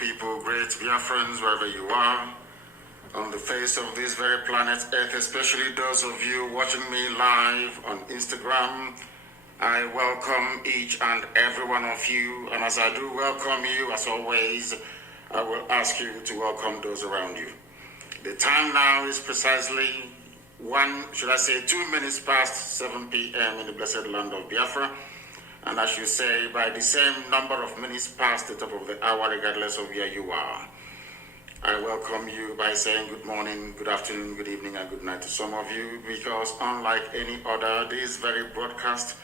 people, great Biafrans, wherever you are, on the face of this very planet Earth, especially those of you watching me live on Instagram. I welcome each and every one of you, and as I do welcome you, as always, I will ask you to welcome those around you. The time now is precisely 2 minutes past 7 p.m. in the blessed land of Biafra. And I should say, by the same number of minutes past the top of the hour, regardless of where you are, I welcome you by saying good morning, good afternoon, good evening, and good night to some of you, because unlike any other, this very broadcast,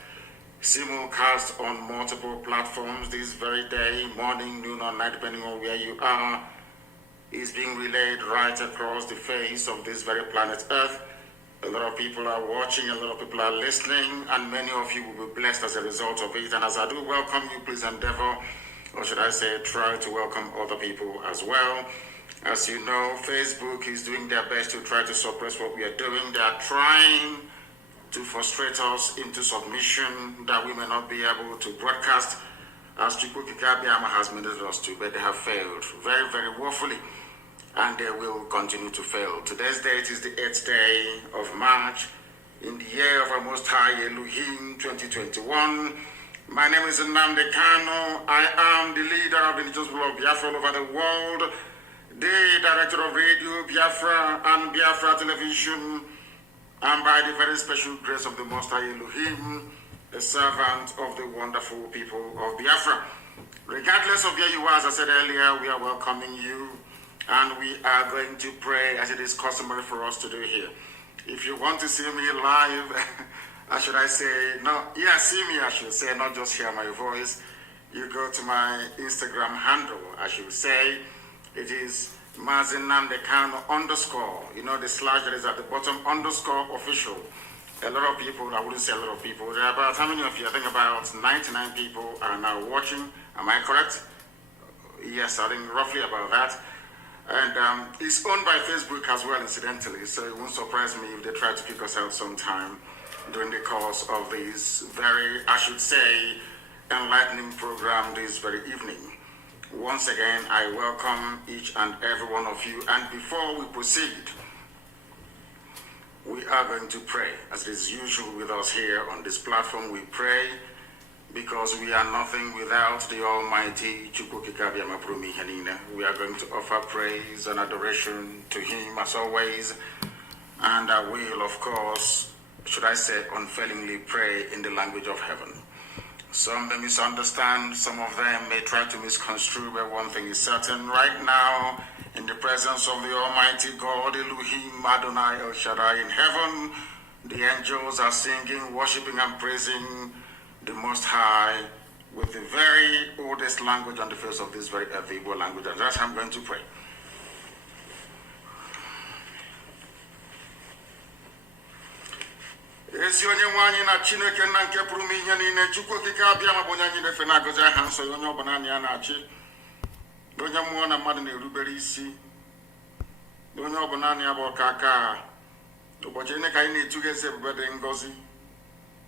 simulcast on multiple platforms this very day, morning, noon, or night, depending on where you are, is being relayed right across the face of this very planet Earth. A lot of people are watching, a lot of people are listening, and many of you will be blessed as a result of it. And as I do welcome you, please endeavor, or should I say, try to welcome other people as well. As you know, Facebook is doing their best to try to suppress what we are doing. They are trying to frustrate us into submission that we may not be able to broadcast as Chukwukika has managed us to, but they have failed very, very woefully. And they will continue to fail. Today's date is the 8th day of March in the year of our Most High Elohim 2021. My name is Nnamdi Kanu. I am the leader of the indigenous people of Biafra all over the world, the director of radio Biafra and Biafra television, and by the very special grace of the Most High Elohim, a servant of the wonderful people of Biafra. Regardless of where you are, as I said earlier, we are welcoming you. And we are going to pray as it is customary for us to do here. If you want to see me live, see me, I should say, not just hear my voice. You go to my Instagram handle, I should say. It is Mazi Nnamdi Kanu _ you know, the slash that is at the bottom, _ official. A lot of people, I wouldn't say a lot of people, there are about, how many of you? I think about 99 people are now watching. Am I correct? Yes, I think roughly about that. And it's owned by Facebook as well, incidentally, so it won't surprise me if they try to kick us out sometime during the course of this very, I should say, enlightening program this very evening. Once again, I welcome each and every one of you. And before we proceed, we are going to pray. As is usual with us here on this platform, we pray because we are nothing without the Almighty Chukwukika. We are going to offer praise and adoration to Him as always, and I will, of course, should I say, unfailingly pray in the language of heaven. Some may misunderstand, some of them may try to misconstrue, but one thing is certain. Right now, in the presence of the Almighty God, Elohim, Adonai, El Shaddai in heaven, the angels are singing, worshiping, and praising the Most High with the very oldest language on the face of this very REFERENDUM language. And that's how I'm going to pray. Ezi onye nwanyi na Chineke na nke pụrụ ihe niile, Chukwukike abịa ma bụ onye anyị na-efe na-agọzi aha nsọ ya, onye ọbụla ya na-achị, onye mmụọ na mmadụ na-erubere isi, onye ọbụla ya bụ ọkaka ụbọchị ene ka anyị na-etuga eze ebube dị ngọzi,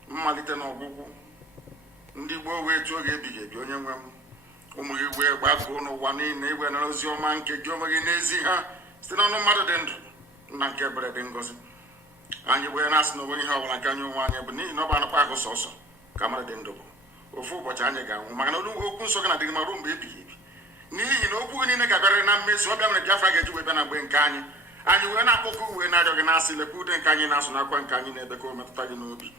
mmalite na ọgwụgwụ. Ndị Igbo wee tụọ gị ebighị ebi, onye nwe m, ụmụ gị wee gbakọọ n'ụwa niile igwe na ozi ọma nke gị onwe gị n'ezi ha site n'ọnụ mmadụ dị ndụ na nke ebere dị ngọzi. Anyị wee na-asị na onwe ihe ọbụla nke anyị onwe anyị bụ n'ihi na ọ bụ anụkwa agụ sọsọ ka mmadụ dị ndụ bụ ofu ụbọchị anyị ga-anwụ, maka na okwu nsọ gị na-adịghị ma ruo mgbe ebighị ebi, n'ihi na okwu gị niile ga-abịarịrị na mmezu. Ọ bịa mere Biafra ga-eji wee bịa na mgbe nke anyị wee na-akpọkọ uwe na-arịọ gị na-asị lekwa ude nke anyị na-asụ n'akwa nke anyị na-ebe ka o metụta gị n'obi.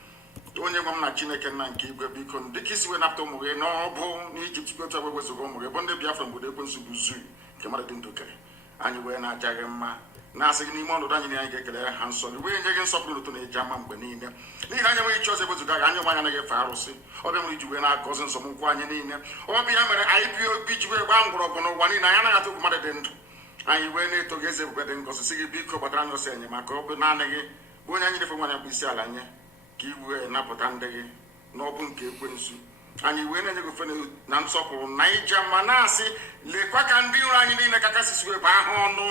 Onye nwe m na Chineke nna nke igwe, biko dịka isi wee napụta ụmụ gị n'ọbụ n'Ijipt kwetu agwa wezuga ụmụ gị bụ ndị Biafra mgbe ekwensu bụ zuu nke mmadụ dị ndụ kere, anyị wee na-aja gị mma, na-asị gị n'ime ọnọdụ anyị na anyị ga-ekele ha nsọ gị, wee nye gị nsọpụrụ n'ụtụ na eji ama mgbe niile, n'ihi na anyị enweghị chi ọzọ ewezuga gị. Anyị nwe anyị anaghị efe arụsị. Ọ bịa mere iji wee na-agọzi nsọmụkwụ anyị niile. Ọ bịa mere anyị bịa obi ji wee gbaa mgbọrọgwụ n'ụwa niile, anyị anaghị atụ mmadụ dị ndụ. Anyị wee na-eto gị eze ebube dị ngọzi, sị gị biko gbatara anyị ọsọ enyemaka. Ọ bụ naanị gị bụ onye anyị na-efe nwaanyị bụ isi ala nye, ka i wee napụta ndị gị n'ọbụ nke ekwensu. Anyị wee na-enye gị ofe na nsọpụrụ na ija ma na-asị lekwa ka ndị iro anyị niile ka kasị wee baa ha ọnụ,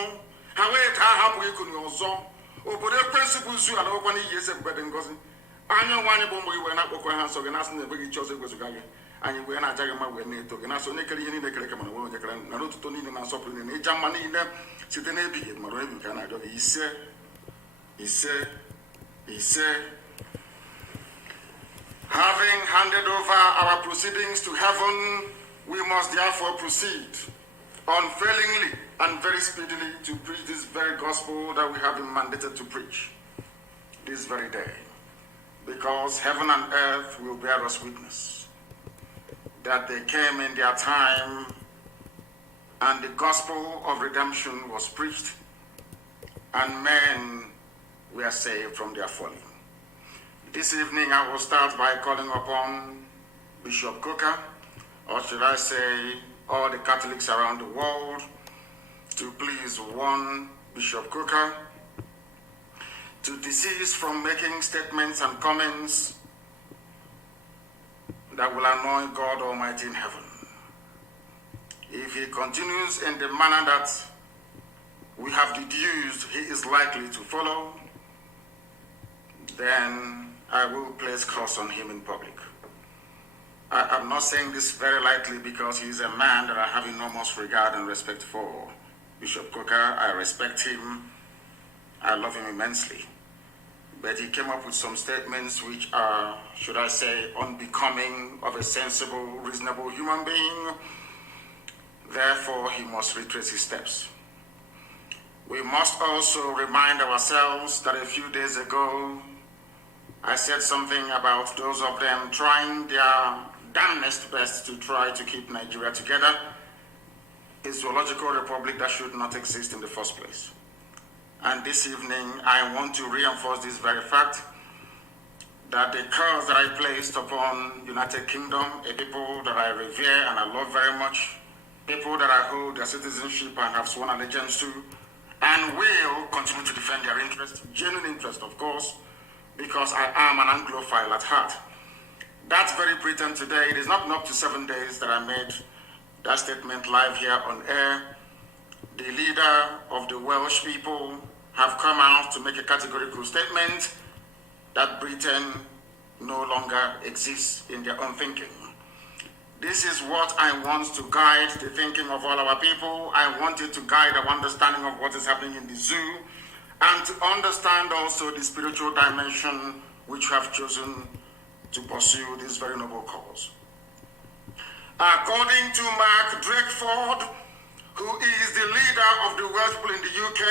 ha wee ka ha hapụ ịkụnye ọzọ. Obodo ekwensu bụ zu ala ọkwa n'iyi eze ebube dị ngọzi. Anya onwe anyị bụ ụmụ gị wee na-akpọkọ ha nsọ gị, na-asị na ebe gị chi ọzọ egwezuga gị. anyị wee na-ajaghị mma wee na-eto gị na-asọ onye kere ihe niile kere mana nwe onye kere na n'ụtụtụ niile na-asọpụrụ niile na ịja mma niile site n'ebighị mara ebi ka a na-ajọ gị ise. Having handed over our proceedings to heaven, we must therefore proceed unfailingly and very speedily to preach this very gospel that we have been mandated to preach this very day, because heaven and earth will bear us witness that they came in their time and the gospel of redemption was preached and men were saved from their folly. This evening I will start by calling upon Bishop Coker, or should I say all the Catholics around the world, to please warn Bishop Coker to desist from making statements and comments that will annoy God Almighty in heaven. If he continues in the manner that we have deduced he is likely to follow, then I will place curse on him in public. I'm not saying this very lightly because he is a man that I have enormous regard and respect for. Bishop Coker, I respect him. I love him immensely. But he came up with some statements which are, should I say, unbecoming of a sensible, reasonable human being. Therefore, he must retrace his steps. We must also remind ourselves that a few days ago, I said something about those of them trying their damnedest best to try to keep Nigeria together, a zoological republic that should not exist in the first place. And this evening, I want to reinforce this very fact that the curse that I placed upon United Kingdom, a people that I revere and I love very much, people that I hold their citizenship and have sworn allegiance to, and will continue to defend their interest, genuine interest, of course, because I am an Anglophile at heart. That very Britain today, it is not been up to 7 days that I made that statement live here on air. The leader of the Welsh people have come out to make a categorical statement that Britain no longer exists in their own thinking. This is what I want to guide the thinking of all our people. I want it to guide our understanding of what is happening in the zoo, and to understand also the spiritual dimension which we have chosen to pursue this very noble cause. According to Mark Drakeford, who is the leader of the Welsh people in the UK,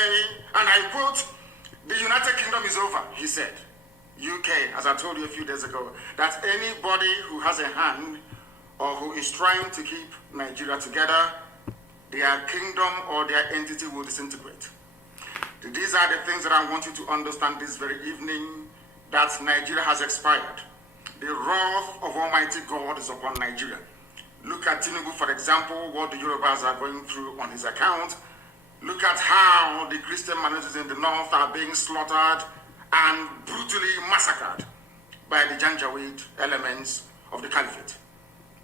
and I quote, "The United Kingdom is over," he said. UK, as I told you a few days ago, that anybody who has a hand or who is trying to keep Nigeria together, their kingdom or their entity will disintegrate. These are the things that I want you to understand this very evening, that Nigeria has expired. The wrath of Almighty God is upon Nigeria. Look at Tinubu, for example, what the Yorubas are going through on his account. Look at how the Christian minorities in the north are being slaughtered and brutally massacred by the Janjaweed elements of the caliphate.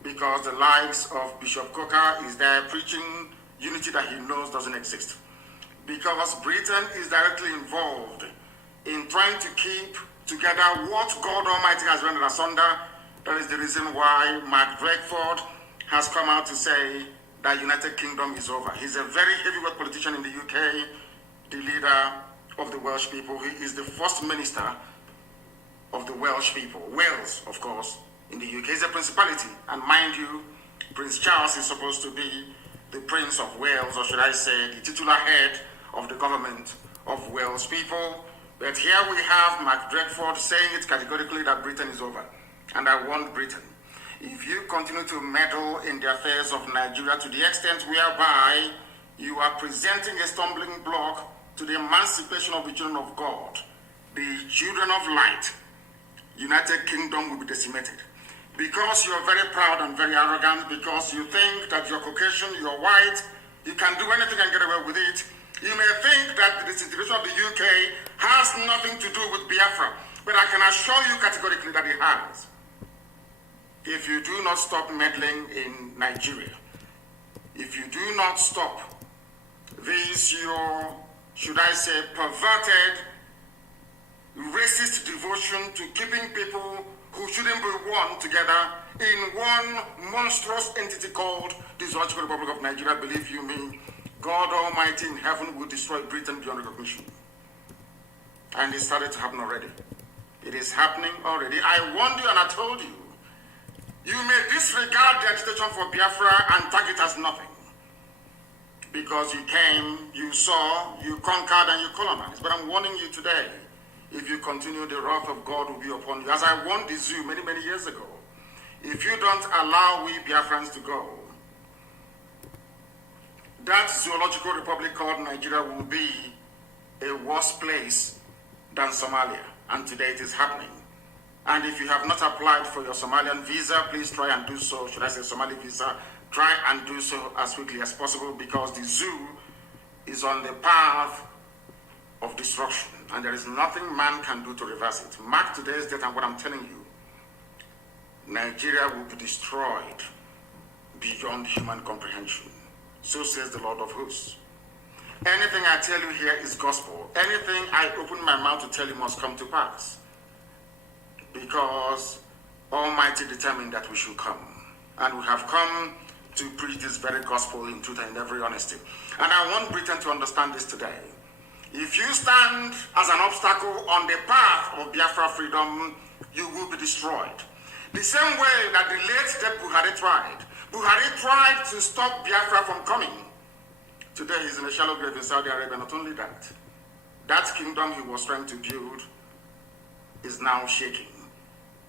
Because the likes of Bishop Coker is there preaching unity that he knows doesn't exist. Because Britain is directly involved in trying to keep together what God Almighty has rendered asunder. That is the reason why Mark Drakeford has come out to say that United Kingdom is over. He's a very heavyweight politician in the UK, the leader of the Welsh people. He is the first minister of the Welsh people. Wales, of course, in the UK is a principality. And mind you, Prince Charles is supposed to be the Prince of Wales, or should I say, the titular head of the government of Welsh people. But here we have Mark Drakeford saying it categorically that Britain is over. And I want Britain. If you continue to meddle in the affairs of Nigeria to the extent whereby you are presenting a stumbling block to the emancipation of the children of God, the children of light, United Kingdom will be decimated. Because you're very proud and very arrogant, because you think that you're Caucasian, you're white, you can do anything and get away with it, you may think that the disintegration of the UK has nothing to do with Biafra, but I can assure you categorically that it has. If you do not stop meddling in Nigeria, if you do not stop this, your, should I say, perverted, racist devotion to keeping people who shouldn't be one together in one monstrous entity called the Zoological Republic of Nigeria. Believe you me, God Almighty in heaven will destroy Britain beyond recognition. And it started to happen already. It is happening already. I warned you and I told you, you may disregard the agitation for Biafra and tag it as nothing. Because you came, you saw, you conquered, and you colonized. But I'm warning you today, if you continue, the wrath of God will be upon you. As I warned the zoo many, many years ago, if you don't allow we Biafrans to go, that zoological republic called Nigeria will be a worse place than Somalia. And today it is happening. And if you have not applied for your Somalian visa, please try and do so. Should I say Somali visa? Try and do so as quickly as possible, because the zoo is on the path of destruction. And there is nothing man can do to reverse it. Mark today's date and what I'm telling you. Nigeria will be destroyed beyond human comprehension. So says the Lord of hosts. Anything I tell you here is gospel. Anything I open my mouth to tell you must come to pass. Because Almighty determined that we should come. And we have come to preach this very gospel in truth and in every honesty. And I want Britain to understand this today. If you stand as an obstacle on the path of Biafra freedom, you will be destroyed. The same way that the late dead Buhari tried. Buhari tried to stop Biafra from coming. Today he's in a shallow grave in Saudi Arabia. Not only that, that kingdom he was trying to build is now shaking.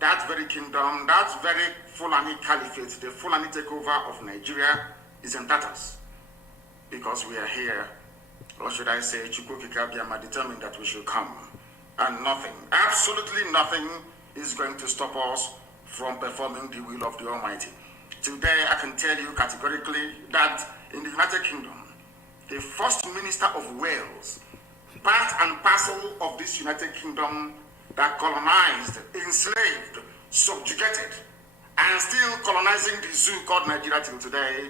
That very kingdom, that very Fulani Caliphate, the Fulani takeover of Nigeria is in tatters. Because we are here, or should I say, Chukwukikabiyama determined that we should come. And nothing, absolutely nothing is going to stop us from performing the will of the Almighty. Today, I can tell you categorically that in the United Kingdom, the First Minister of Wales, part and parcel of this United Kingdom that colonized, enslaved, subjugated, and still colonizing the zoo called Nigeria till today,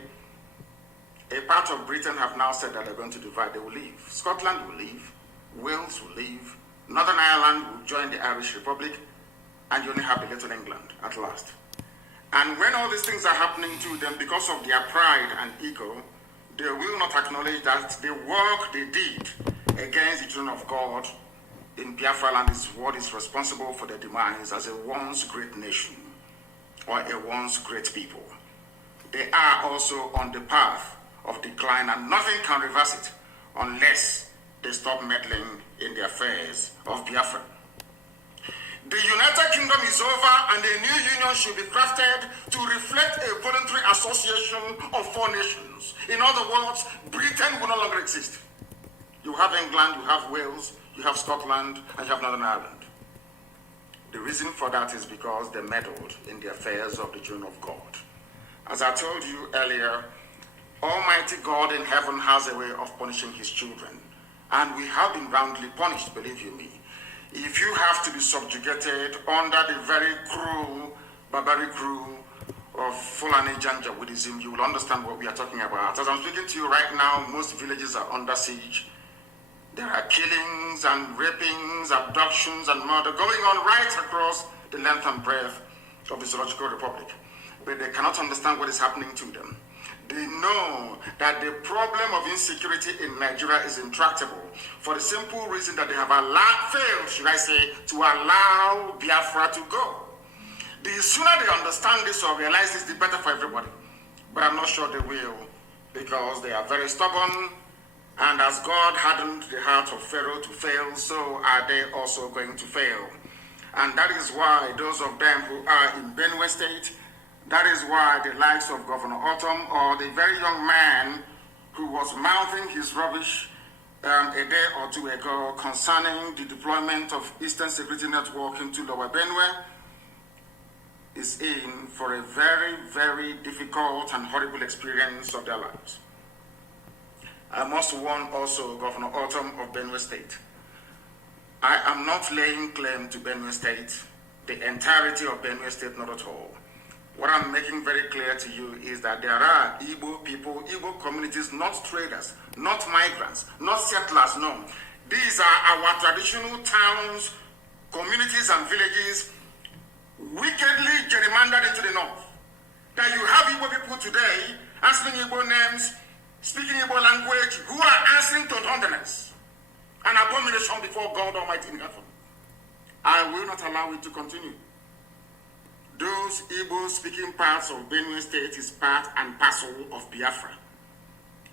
a part of Britain have now said that they're going to divide. They will leave. Scotland will leave. Wales will leave. Northern Ireland will join the Irish Republic, and you only have a little England at last. And when all these things are happening to them because of their pride and ego, they will not acknowledge that the work they did against the children of God in Biafra land is what is responsible for their demise as a once great nation or a once great people. They are also on the path of decline, and nothing can reverse it unless they stop meddling in the affairs of Biafra. The United Kingdom is over, and a new union should be crafted to reflect a voluntary association of four nations. In other words, Britain will no longer exist. You have England, you have Wales, you have Scotland, and you have Northern Ireland. The reason for that is because they meddled in the affairs of the children of God. As I told you earlier, Almighty God in heaven has a way of punishing his children. And we have been roundly punished, believe you me. If you have to be subjugated under the very cruel, barbaric rule of Fulani Janjaweedism, you will understand what we are talking about. As I'm speaking to you right now, most villages are under siege. There are killings and rapings, abductions and murder going on right across the length and breadth of the Zoological Republic. But they cannot understand what is happening to them. They know that the problem of insecurity in Nigeria is intractable for the simple reason that they have failed, should I say, to allow Biafra to go. The sooner they understand this or realize this, the better for everybody. But I'm not sure they will, because they are very stubborn, and as God hardened the heart of Pharaoh to fail, so are they also going to fail. And that is why those of them who are in Benue State, that is why the likes of Governor Autumn or the very young man who was mouthing his rubbish a day or two ago concerning the deployment of Eastern Security Network into Lower Benue is in for a very, very difficult and horrible experience of their lives. I must warn also Governor Autumn of Benue State. I am not laying claim to Benue State, the entirety of Benue State, not at all. What I'm making very clear to you is that there are Igbo people, Igbo communities, not traders, not migrants, not settlers, no. These are our traditional towns, communities and villages wickedly gerrymandered into the north. that you have Igbo people today answering Igbo names, speaking Igbo language, who are answering to nonsense, an abomination before God Almighty in heaven. I will not allow it to continue. Those Igbo-speaking parts of Benue State is part and parcel of Biafra,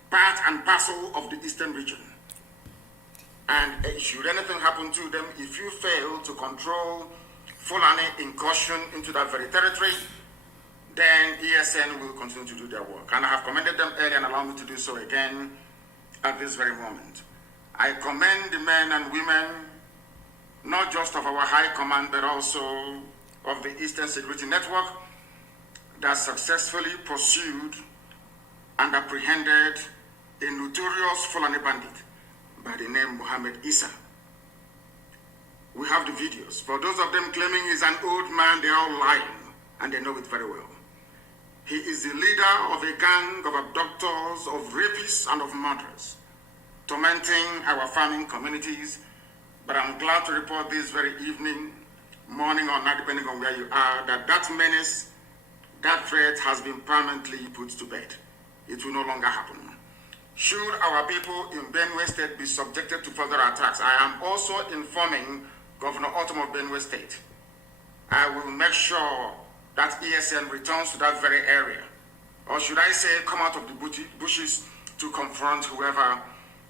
part and parcel of the eastern region. And should anything happen to them, if you fail to control Fulani incursion into that very territory, then ESN will continue to do their work. And I have commended them earlier and allow me to do so again at this very moment. I commend the men and women, not just of our high command, but also of the Eastern Security Network that successfully pursued and apprehended a notorious Fulani bandit by the name Mohammed Issa. We have the videos. For those of them claiming he's an old man, they're all lying, and they know it very well. He is the leader of a gang of abductors, of rapists, and of murderers, tormenting our farming communities. But I'm glad to report this very evening, morning or night, depending on where you are, that that menace, that threat has been permanently put to bed. It will no longer happen. Should our people in Benue State be subjected to further attacks, I am also informing Governor Otom of Benue State. I will make sure that ESN returns to that very area. Or should I say, come out of the bushes to confront whoever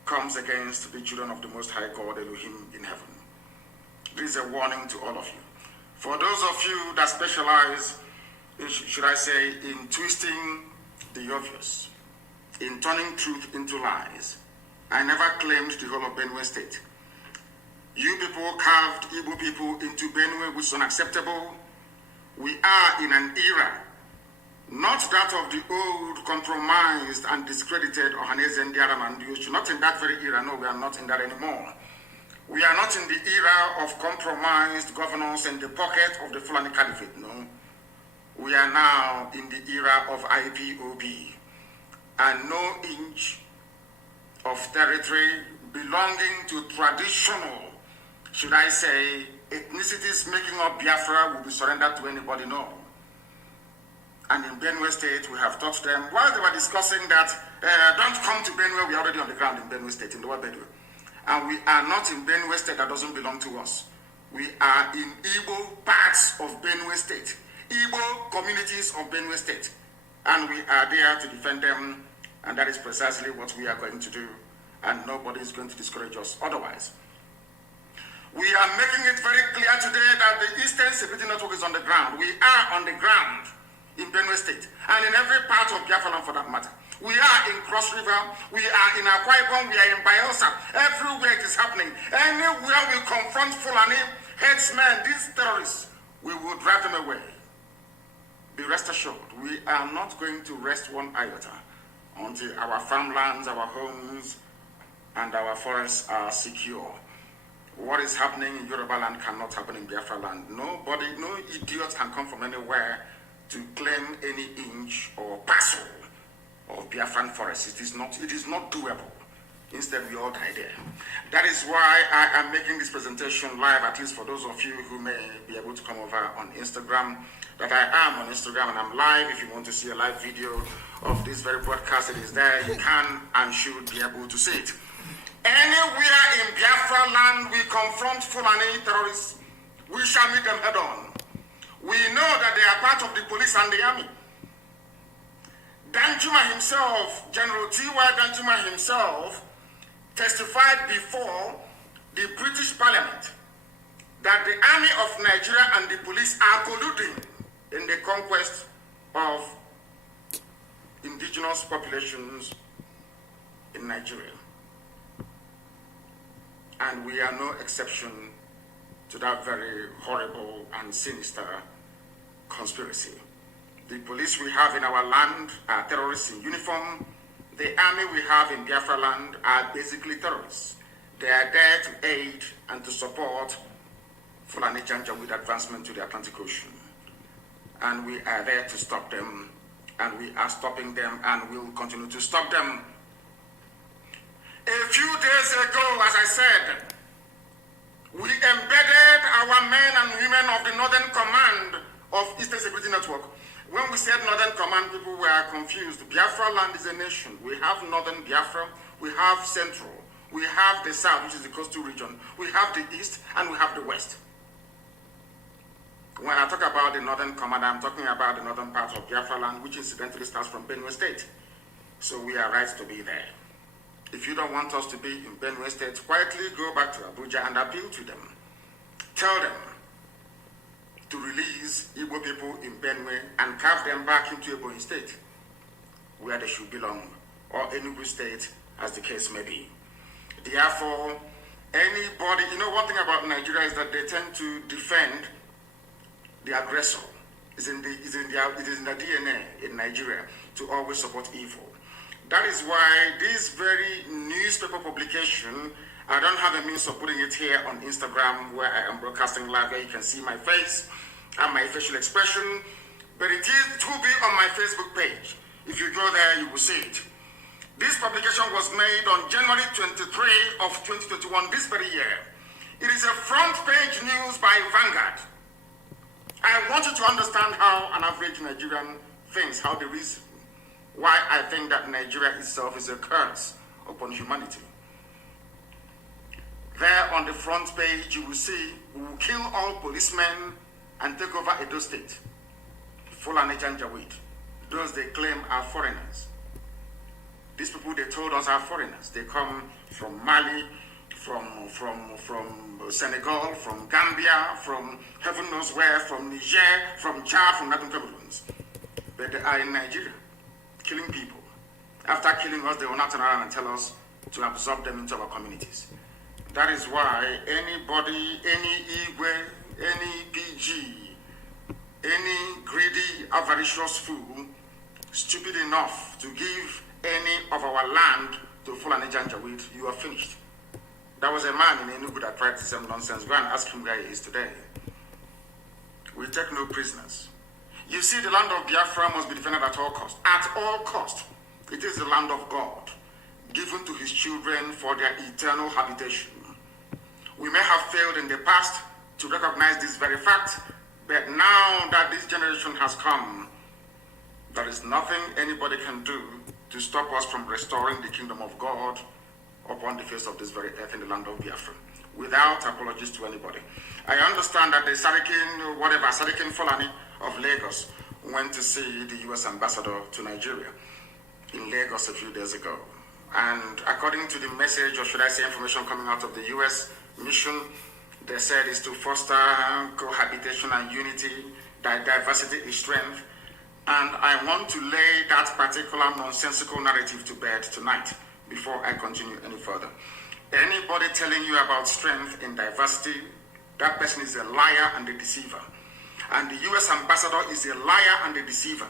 comes against the children of the Most High God Elohim in heaven. This is a warning to all of you. For those of you that specialize, should I say, in twisting the obvious, in turning truth into lies, I never claimed the whole of Benue State. You people carved Igbo people into Benue, which is unacceptable. We are in an era, not that of the old, compromised and discredited Ohaneze Ndiaram and Dioshu. Not in that very era, no, we are not in that anymore. We are not in the era of compromised governors in the pocket of the Fulani Caliphate, no. We are now in the era of IPOB, and no inch of territory belonging to traditional, should I say, ethnicities making up Biafra will be surrendered to anybody, no. And in Benue State, we have taught them, while they were discussing that, don't come to Benue, we are already on the ground in Benue State, in the Lower Benue. And we are not in Benue State that doesn't belong to us. We are in Igbo parts of Benue State, Igbo communities of Benue State. And we are there to defend them, and that is precisely what we are going to do. And nobody is going to discourage us otherwise. We are making it very clear today that the Eastern Security Network is on the ground. We are on the ground in Benue State, and in every part of Biafra land for that matter. We are in Cross River, we are in Akwa Ibom, we are in Bayelsa. Everywhere it is happening. Anywhere we confront Fulani headsmen, these terrorists, we will drive them away. Be rest assured, we are not going to rest one iota until our farmlands, our homes, and our forests are secure. What is happening in Yoruba land cannot happen in Biafra land. Nobody, no idiot can come from anywhere to claim any inch or parcel of Biafran forest. It is not doable. Instead, we all die there. That is why I am making this presentation live, at least for those of you who may be able to come over on Instagram, that I am on Instagram and I'm live. If you want to see a live video of this very broadcast, it is there. You can and should be able to see it. Anywhere in Biafra land we confront Fulani terrorists, we shall meet them head on. We know that they are part of the police and the army. Danjuma himself, General T.Y. Danjuma himself, testified before the British Parliament that the army of Nigeria and the police are colluding in the conquest of indigenous populations in Nigeria. And we are no exception to that very horrible and sinister conspiracy. The police we have in our land are terrorists in uniform. The army we have in Biafra land are basically terrorists. They are there to aid and to support Fulani Janjaweed advancement to the Atlantic Ocean. And we are there to stop them, and we are stopping them, and we will continue to stop them. A few days ago, as I said, we embedded our men and women of the Northern Command of Eastern Security Network. When we said Northern Command, people were confused. Biafra land is a nation. We have Northern Biafra, we have Central, we have the South, which is the coastal region, we have the East, and we have the West. When I talk about the Northern Command, I'm talking about the northern part of Biafra land, which incidentally starts from Benue State. So we are right to be there. If you don't want us to be in Benue State, quietly go back to Abuja and appeal to them. Tell them to release Igbo people in Benue and carve them back into Ebonyi State, where they should belong, or Enugu State, as the case may be. Therefore, anybody, one thing about Nigeria is that they tend to defend the aggressor. It is in the DNA in Nigeria to always support evil. That is why this very newspaper publication, I don't have a means of putting it here on Instagram where I am broadcasting live, where you can see my face and my facial expression, but it will be on my Facebook page. If you go there, you will see it. This publication was made on January 23 of 2021, this very year. It is a front page news by Vanguard. I want you to understand how an average Nigerian thinks, how the reason why I think that Nigeria itself is a curse upon humanity. There on the front page, you will see, we will kill all policemen and take over Edo State. Fulani Janjaweed. Those they claim are foreigners. These people they told us are foreigners. They come from Mali, from Senegal, from Gambia, from heaven knows where, from Niger, from Chad, from Northern Cameroons. But they are in Nigeria, killing people. After killing us, they will not turn around and tell us to absorb them into our communities. That is why anybody, any Igwe, any PG, any greedy, avaricious fool, stupid enough to give any of our land to Fulani Janjaweed, you are finished. There was a man in Enugu that tried the same nonsense. Go and ask him where he is today. We take no prisoners. You see, the land of Biafra must be defended at all cost. At all cost. It is the land of God, given to his children for their eternal habitation. We may have failed in the past to recognize this very fact, but now that this generation has come, there is nothing anybody can do to stop us from restoring the kingdom of God upon the face of this very earth in the land of Biafra, without apologies to anybody. I understand that the Sadikin Fulani of Lagos went to see the U.S. ambassador to Nigeria in Lagos a few days ago. And according to the message, or should I say information coming out of the U.S. mission, they said is to foster cohabitation and unity, that diversity is strength. And I want to lay that particular nonsensical narrative to bed tonight before I continue any further. Anybody telling you about strength in diversity, that person is a liar and a deceiver. And the U.S. ambassador is a liar and a deceiver.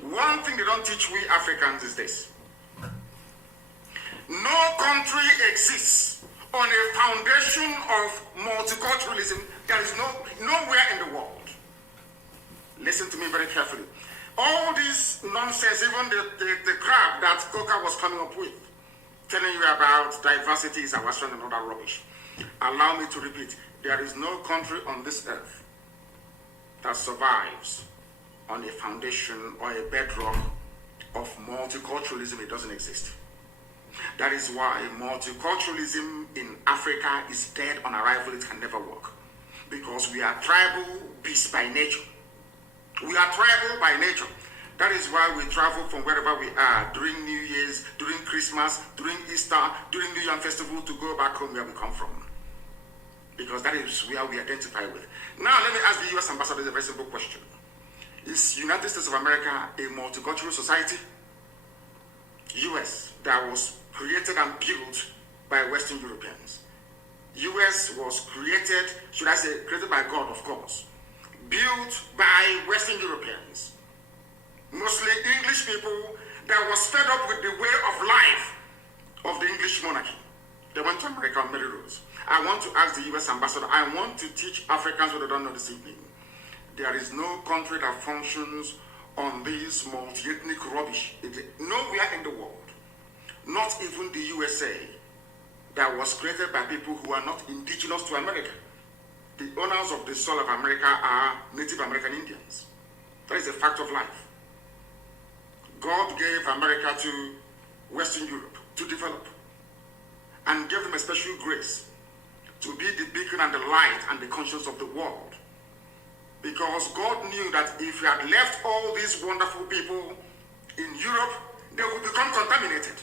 One thing they don't teach we Africans is this. No country exists on a foundation of multiculturalism. There is nowhere in the world. Listen to me very carefully. All this nonsense, even the crap that Coca was coming up with, telling you about diversity is our strength and all that rubbish. Allow me to repeat, there is no country on this earth that survives on a foundation or a bedrock of multiculturalism. It doesn't exist. That is why multiculturalism in Africa is dead on arrival. It can never work. Because we are tribal beasts by nature. We are tribal by nature. That is why we travel from wherever we are during New Year's, during Christmas, during Easter, during New Year Festival to go back home where we come from. Because that is where we identify with. Now let me ask the U.S. ambassador a very simple question. Is United States of America a multicultural society? U.S. that was created and built by Western Europeans. U.S. was created, should I say, created by God, of course. Built by Western Europeans. Mostly English people that was fed up with the way of life of the English monarchy. They went to America on many roads. I want to ask the U.S. ambassador, I want to teach Africans what they don't know this evening. There is no country that functions on this multi-ethnic rubbish. Nowhere in the world, not even the USA, that was created by people who are not indigenous to America. The owners of the soil of America are Native American Indians. That is a fact of life. God gave America to Western Europe to develop and gave them a special grace to be the beacon and the light and the conscience of the world. Because God knew that if He had left all these wonderful people in Europe, they would become contaminated.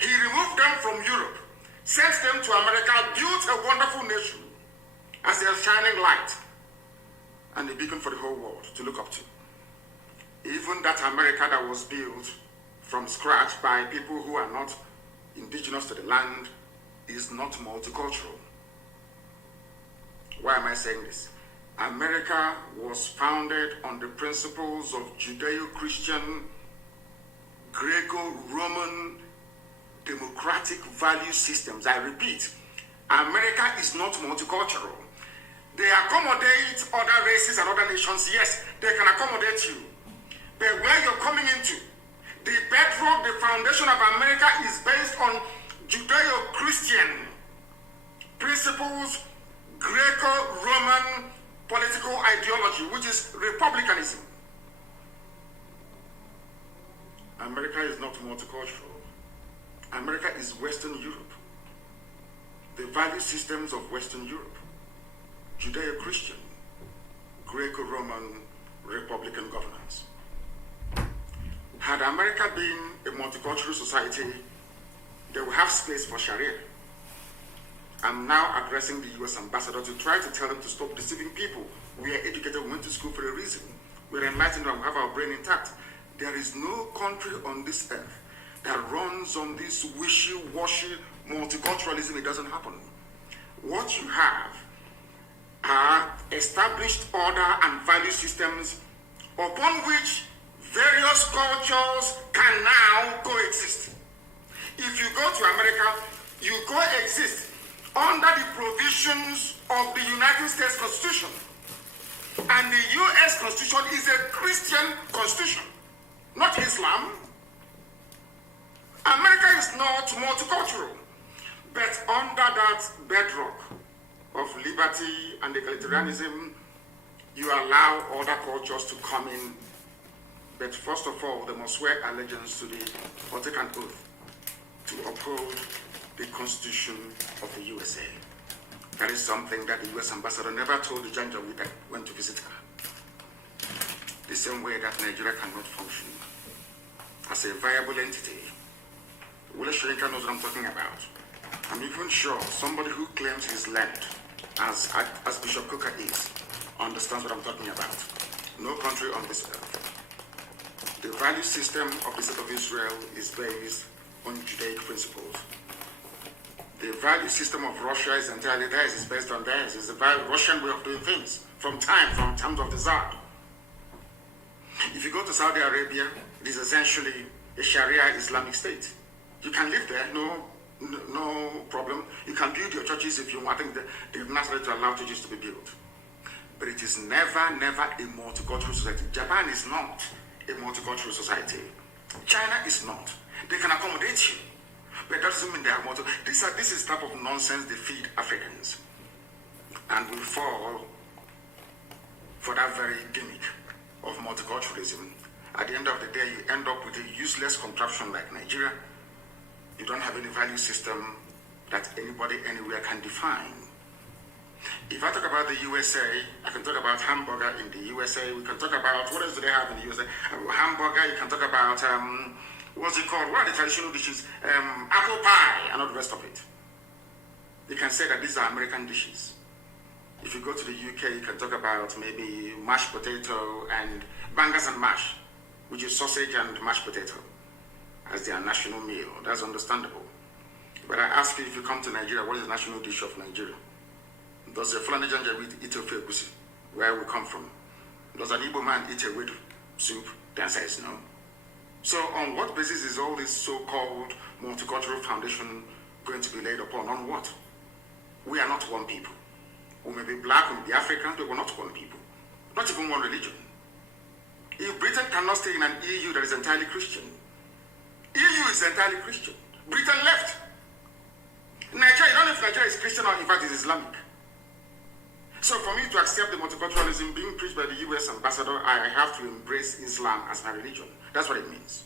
He removed them from Europe, sent them to America, built a wonderful nation as a shining light and a beacon for the whole world to look up to. Even that America that was built from scratch by people who are not indigenous to the land is not multicultural. Why am I saying this? America was founded on the principles of Judeo-Christian, Greco-Roman, democratic value systems. I repeat, America is not multicultural. They accommodate other races and other nations. Yes, they can accommodate you. But where you're coming into, the bedrock, the foundation of America is based on Judeo-Christian principles, Greco-Roman political ideology, which is republicanism. America is not multicultural. America is Western Europe. The value systems of Western Europe, Judeo-Christian, Greco-Roman, Republican governance. Had America been a multicultural society, they would have space for Sharia. I'm now addressing the US ambassador to try to tell them to stop deceiving people. We are educated, we went to school for a reason. We're enlightened and we have our brain intact. There is no country on this earth that runs on this wishy-washy multiculturalism. It doesn't happen. What you have are established order and value systems upon which various cultures can now coexist. If you go to America, you coexist under the provisions of the United States Constitution. And the US Constitution is a Christian constitution, not Islam. America is not multicultural, but under that bedrock of liberty and egalitarianism, you allow other cultures to come in. But first of all, they must swear allegiance to the or take an oath to uphold the Constitution of the USA. That is something that the US ambassador never told the Janjaweed that went to visit her. The same way that Nigeria cannot function as a viable entity. Wole Soyinka knows what I'm talking about. I'm even sure somebody who claims he's learned, as Bishop Coker is, understands what I'm talking about. No country on this earth. The value system of the state of Israel is based on Judaic principles. The value system of Russia is entirely theirs, it's based on theirs. It's a Russian way of doing things from times of the Tsar. If you go to Saudi Arabia, it is essentially a Sharia Islamic state. You can live there, no problem. You can build your churches if you want. I think they've not started to allow churches to be built. But it is never a multicultural society. Japan is not a multicultural society. China is not. They can accommodate you, but that doesn't mean they are multicultural. This is the type of nonsense they feed Africans. And we fall for that very gimmick of multiculturalism. At the end of the day, you end up with a useless contraption like Nigeria. You don't have any value system that anybody anywhere can define. If I talk about the USA, I can talk about hamburger in the USA. We can talk about, what else do they have in the USA? Hamburger, you can talk about, what's it called? What are the traditional dishes? Apple pie and all the rest of it. You can say that these are American dishes. If you go to the UK, you can talk about maybe mashed potato and bangers and mash, which is sausage and mashed potato, as their national meal. That's understandable. But I ask you, if you come to Nigeria, what is the national dish of Nigeria? Does a Fulani Janjaweed eat ofe egusi, where we come from? Does an Igbo man eat a weed soup? The answer is no. So on what basis is all this so-called multicultural foundation going to be laid upon? On what? We are not one people. We may be black, we may be African, but we're not one people. Not even one religion. If Britain cannot stay in an EU that is entirely Christian, EU is entirely Christian. Britain left. Nigeria, you don't know if Nigeria is Christian or in fact is Islamic. So for me to accept the multiculturalism being preached by the US ambassador, I have to embrace Islam as my religion. That's what it means.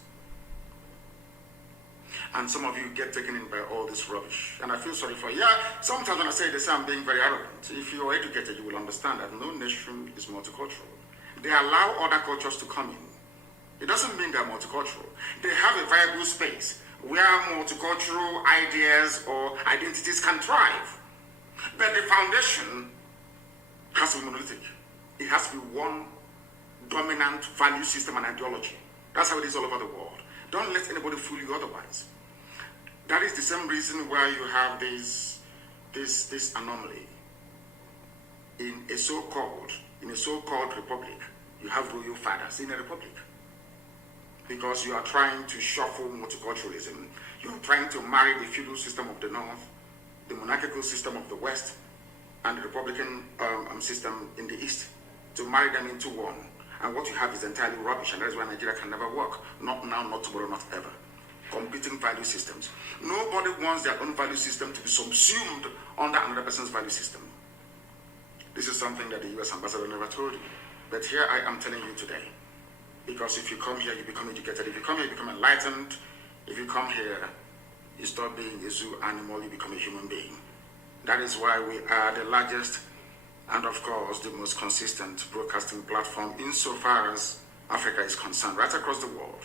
And some of you get taken in by all this rubbish. And I feel sorry for you. Yeah, sometimes when I say this, I'm being very arrogant. If you are educated, you will understand that no nation is multicultural. They allow other cultures to come in. It doesn't mean they're multicultural. They have a viable space where multicultural ideas or identities can thrive. But the foundation has to be monolithic. It has to be one dominant value system and ideology. That's how it is all over the world. Don't let anybody fool you otherwise. That is the same reason why you have this anomaly. In a so-called republic, you have royal fathers in a republic. Because you are trying to shuffle multiculturalism. You are trying to marry the feudal system of the north, the monarchical system of the west, and the republican system in the east, to marry them into one. And what you have is entirely rubbish, and that is why Nigeria can never work. Not now, not tomorrow, not ever. Competing value systems. Nobody wants their own value system to be subsumed under another person's value system. This is something that the US ambassador never told you. But here I am telling you today. Because if you come here, you become educated. If you come here, you become enlightened. If you come here, you stop being a zoo animal, you become a human being. That is why we are the largest and, of course, the most consistent broadcasting platform insofar as Africa is concerned, right across the world.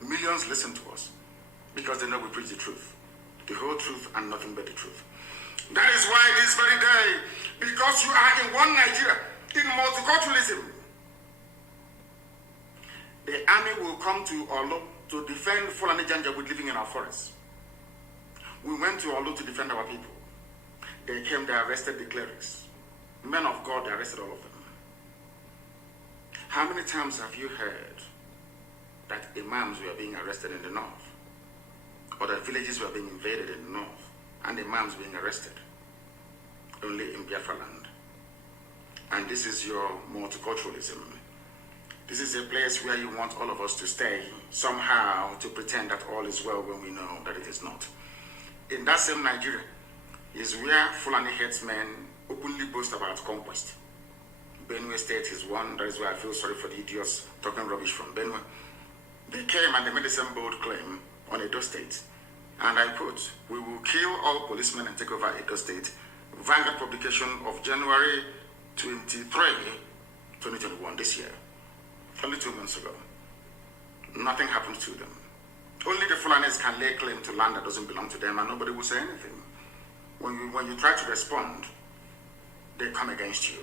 Millions listen to us because they know we preach the truth, the whole truth and nothing but the truth. That is why this very day, because you are in one Nigeria, in multiculturalism, the army will come to Olo to defend Fulani Janjaweed living in our forests. We went to Olo to defend our people. They came, they arrested the clerics. Men of God, they arrested all of them. How many times have you heard that imams were being arrested in the north? Or that villages were being invaded in the north and imams being arrested? Only in Biafra land. And this is your multiculturalism. This is a place where you want all of us to stay, somehow to pretend that all is well when we know that it is not. In that same Nigeria is where Fulani headsmen openly boast about conquest. Benue State is one. That is why I feel sorry for the idiots talking rubbish from Benue. They came and they made the same bold claim on Edo State. And I quote, "We will kill all policemen and take over Edo State." Vanguard publication of January 23, 2021, this year. Only 2 months ago. Nothing happened to them. Only the Fulanis can lay claim to land that doesn't belong to them, and nobody will say anything. When you try to respond, they come against you.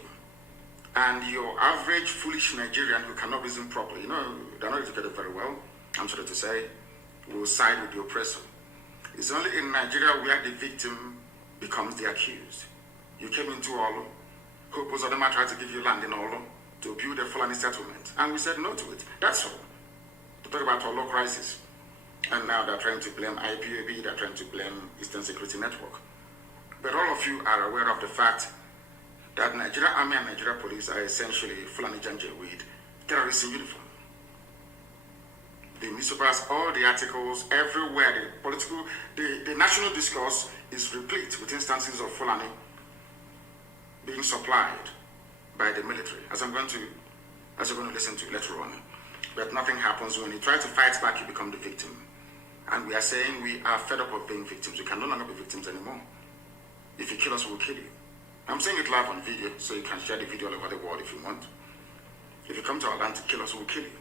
And your average foolish Nigerian who cannot reason properly, they're not educated very well, I'm sorry to say, will side with the oppressor. It's only in Nigeria where the victim becomes the accused. You came into Olo, Hope Uzodinma tried to give you land in Olo to build a Fulani settlement, and we said no to it. That's all. To talk about Olo crisis. And now they're trying to blame IPOB, they're trying to blame Eastern Security Network. But all of you are aware of the fact that Nigeria Army and Nigeria Police are essentially Fulani Janjaweed terrorists in uniform. The newspapers, all the articles, everywhere, the national discourse is replete with instances of Fulani being supplied by the military, as you're going to listen to later on. But nothing happens. When you try to fight back, you become the victim. And we are saying we are fed up of being victims. We can no longer be victims anymore. If you kill us, we'll kill you. I'm saying it live on video, so you can share the video all over the world if you want. If you come to our land to kill us, we'll kill you.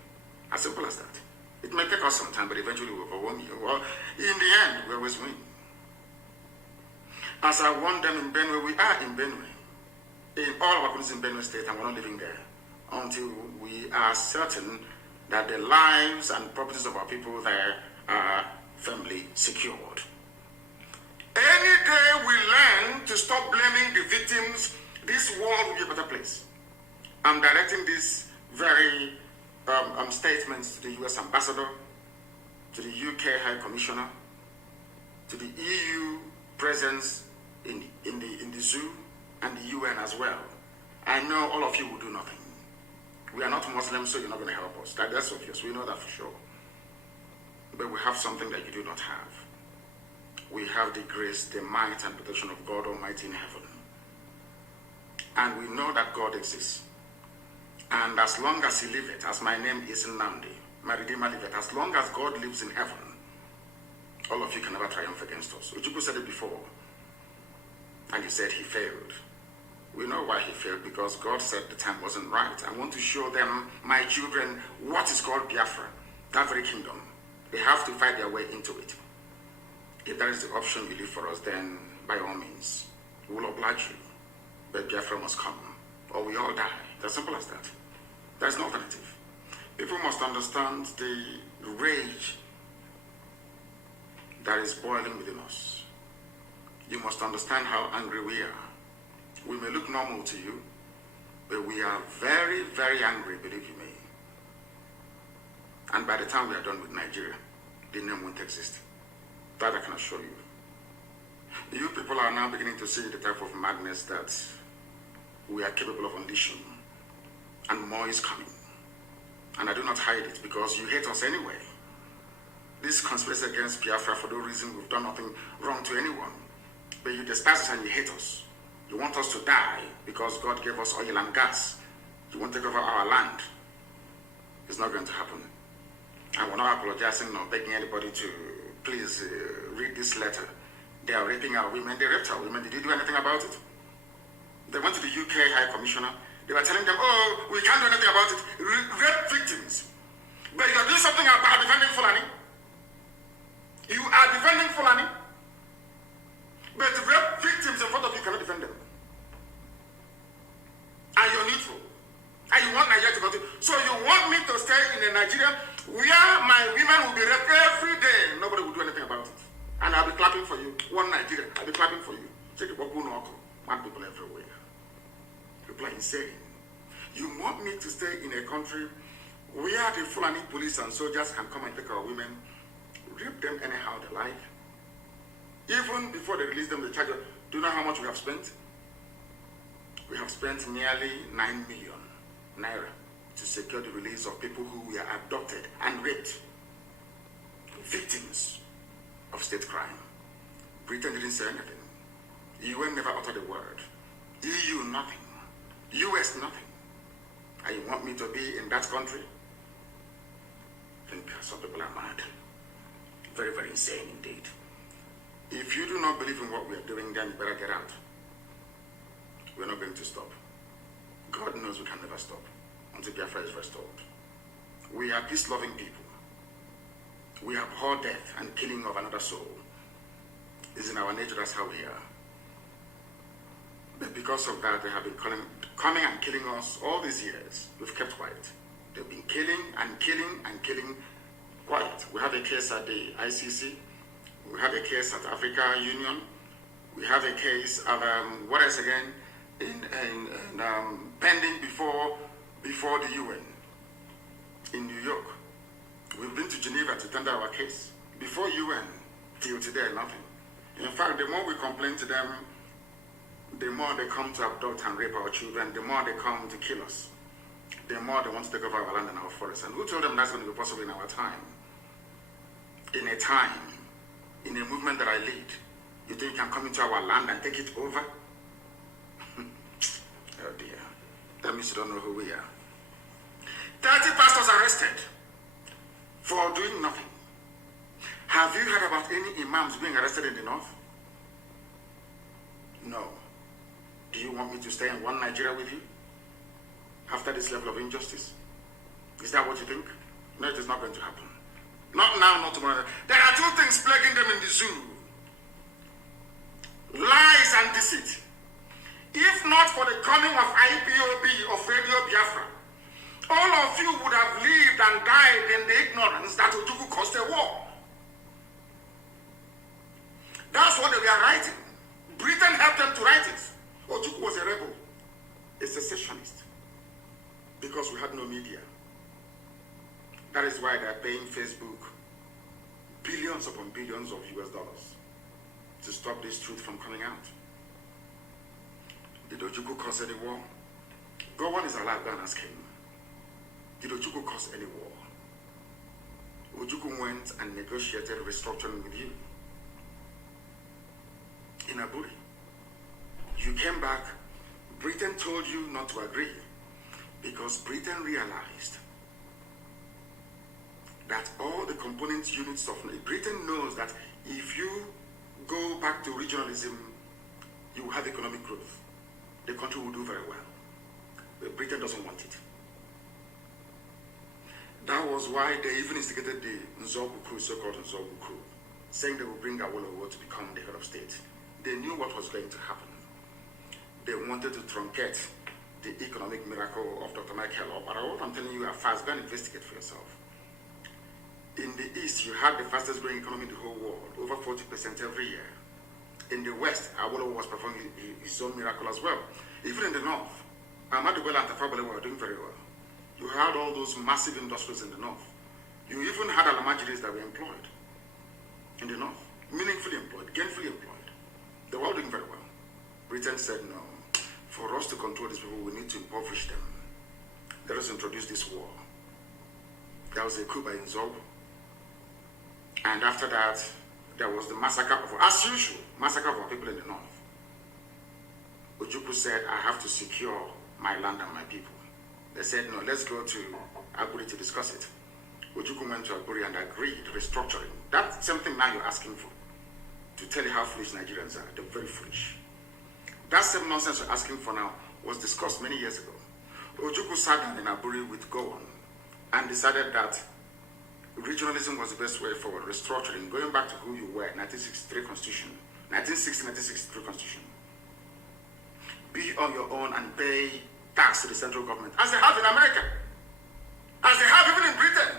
As simple as that. It may take us some time, but eventually we'll overwhelm you. Well, in the end, we always win. As I warned them in Benue, we are in Benue. In all our communities in Benue State, and we're not living there until we are certain that the lives and properties of our people there are firmly secured. Any day we learn to stop blaming the victims, this world will be a better place. I'm directing these very statements to the US Ambassador, to the UK High Commissioner, to the EU presence in the zoo, and the UN as well. I know all of you will do nothing. We are not Muslims, so you're not going to help us. That's obvious. We know that for sure. But we have something that you do not have. We have the grace, the might, and protection of God Almighty in heaven. And we know that God exists. And as long as he liveth, as my name is Nnamdi, my Redeemer liveth, as long as God lives in heaven, all of you can never triumph against us. Ojukwu said it before, and he said he failed. We know why he failed, because God said the time wasn't right. I want to show them, my children, what is called Biafra, that very kingdom. They have to fight their way into it. If that is the option you leave for us, then by all means, we will oblige you. But Biafra must come, or we all die. It's as simple as that. There's no alternative. People must understand the rage that is boiling within us. You must understand how angry we are. We may look normal to you, but we are very, very angry, believe you me. And by the time we are done with Nigeria, the name won't exist. That I can assure you. You people are now beginning to see the type of madness that we are capable of unleashing. And more is coming. And I do not hide it, because you hate us anyway. This conspiracy against Biafra, for no reason, we've done nothing wrong to anyone. But you despise us and you hate us. You want us to die because God gave us oil and gas. You want to take over our land. It's not going to happen. And we're not apologizing nor begging anybody to please read this letter. They are raping our women. They raped our women. Did you do anything about it? They went to the UK High Commissioner. They were telling them, oh, we can't do anything about it. Rape victims. But you're doing something about defending Fulani. You are defending Fulani. But rape victims in front of you cannot defend them. And you're neutral. And you want Nigeria to continue. So you want me to stay in a Nigeria where my women will be raped every day. Nobody will do anything about it. And I'll be clapping for you. One Nigeria, I'll be clapping for you. Take it, mad people everywhere. People are insane. You want me to stay in a country where the Fulani police and soldiers can come and take our women, rape them anyhow they like. Even before they release them, they charge them. Do you know how much we have spent? We have spent nearly 9 million naira to secure the release of people who were abducted and raped. Victims of state crime. Britain didn't say anything. UN never uttered a word. EU, nothing. US, nothing. And you want me to be in that country? I think some people are mad. Very, very insane indeed. If you do not believe in what we are doing, then you better get out. We're not going to stop. God knows we can never stop until Biafra is restored. We are peace-loving people. We abhor death and killing of another soul. It's in our nature, that's how we are. But because of that, they have been coming and killing us all these years. We've kept quiet. They've been killing and killing and killing quiet. We have a case at the ICC. We have a case at Africa Union. We have a case at, what else again? Pending before the UN in New York. We've been to Geneva to tender our case. Before UN, till today, nothing. In fact, the more we complain to them, the more they come to abduct and rape our children, the more they come to kill us, the more they want to take over our land and our forests. And who told them that's going to be possible in our time? In a time, in a movement that I lead, you think you can come into our land and take it over? Oh dear. That means you don't know who we are. 30 pastors arrested for doing nothing. Have you heard about any imams being arrested in the north? No. Do you want me to stay in one Nigeria with you after this level of injustice? Is that what you think? No, it is not going to happen. Not now, not tomorrow. There are two things plaguing them in the zoo. Lies and deceit. If not for the coming of IPOB, of Radio Biafra, all of you would have lived and died in the ignorance that Ojukwu caused a war. That's what they were writing. Britain helped them to write it. Ojukwu was a rebel, a secessionist, because we had no media. That is why they're paying Facebook billions upon billions of US dollars to stop this truth from coming out. Did Ojukwu cause any war? Go on is alive, go and ask him. Did Ojukwu cause any war? Ojukwu went and negotiated restructuring with you in Aburi. You came back Britain told you not to agree because Britain realized that all the component units of Britain knows that if you go back to regionalism, you will have economic growth. The country will do very well. But Britain doesn't want it. That was why they even instigated the Nzogu coup, so-called Nzogu coup, saying they will bring Awolowo to become the head of state. They knew what was going to happen. They wanted to truncate the economic miracle of Dr. Michael. But what I'm telling you are fast. Go and investigate for yourself. In the East, you had the fastest growing economy in the whole world, over 40% every year. In the West, Awolowo was performing his own miracle as well. Even in the North, Ahmadu-Bello and Tafawa Balewa were doing very well. You had all those massive industries in the North. You even had Alamajiris that were employed in the North, meaningfully employed, gainfully employed. They were all doing very well. Britain said, no, for us to control these people, we need to impoverish them. Let us introduce this war. That was a coup by Nzogu. And after that, there was the massacre of, as usual, massacre of our people in the North. Ojukwu said, I have to secure my land and my people. They said, no, let's go to Aburi to discuss it. Ojukwu went to Aburi and agreed restructuring. That's something now you're asking for, to tell you how foolish Nigerians are. They're very foolish. That same nonsense you're asking for now was discussed many years ago. Ojukwu sat down in Aburi with Gowon and decided that regionalism was the best way forward, restructuring, going back to who you were, 1963 Constitution, 1960-1963 Constitution. Be on your own and pay tax to the central government, as they have in America, as they have even in Britain.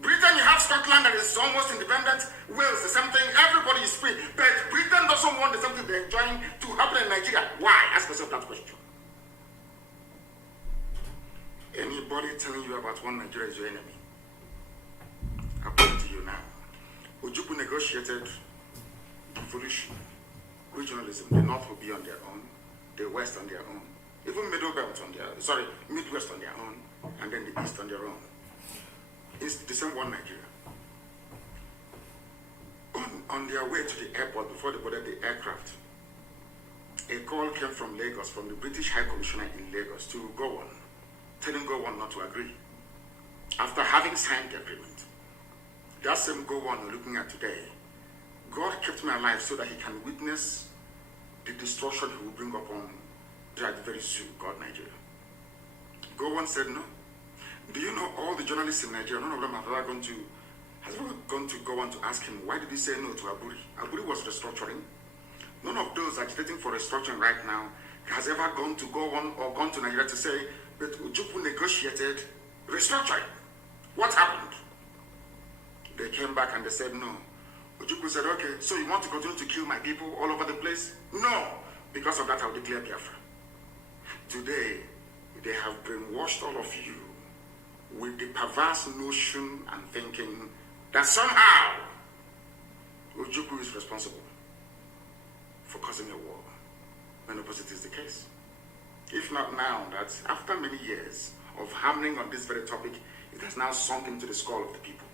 Britain, you have Scotland that is almost independent, Wales, the same thing, everybody is free, but Britain doesn't want the same thing they're enjoying to happen in Nigeria. Why? Ask yourself that question. Anybody telling you about one Nigeria is your enemy. I put it to you now. Ojukwu negotiated devolution, regionalism. The North will be on their own, the West on their own, even Midwest on their own, and then the East on their own. It's the same one Nigeria. On their way to the airport, before they boarded the aircraft, a call came from Lagos, from the British High Commissioner in Lagos to Gowon, telling Gowon not to agree. After having signed the agreement, that same Gowon we're looking at today, God kept me alive so that he can witness the destruction he will bring upon that very soon, God, Nigeria. Gowon said no. Do you know all the journalists in Nigeria, none of them has ever gone to Gowon to ask him, why did he say no to Aburi? Aburi was restructuring. None of those agitating for restructuring right now has ever gone to Gowon or gone to Nigeria to say, but Ojukwu negotiated restructuring. What happened? They came back and they said no. Ojukwu said, okay, so you want to continue to kill my people all over the place? No. Because of that, I'll declare Biafra. Today, they have brainwashed all of you with the perverse notion and thinking that somehow Ojukwu is responsible for causing a war, when opposite is the case. If not now, that after many years of hammering on this very topic, it has now sunk into the skull of the people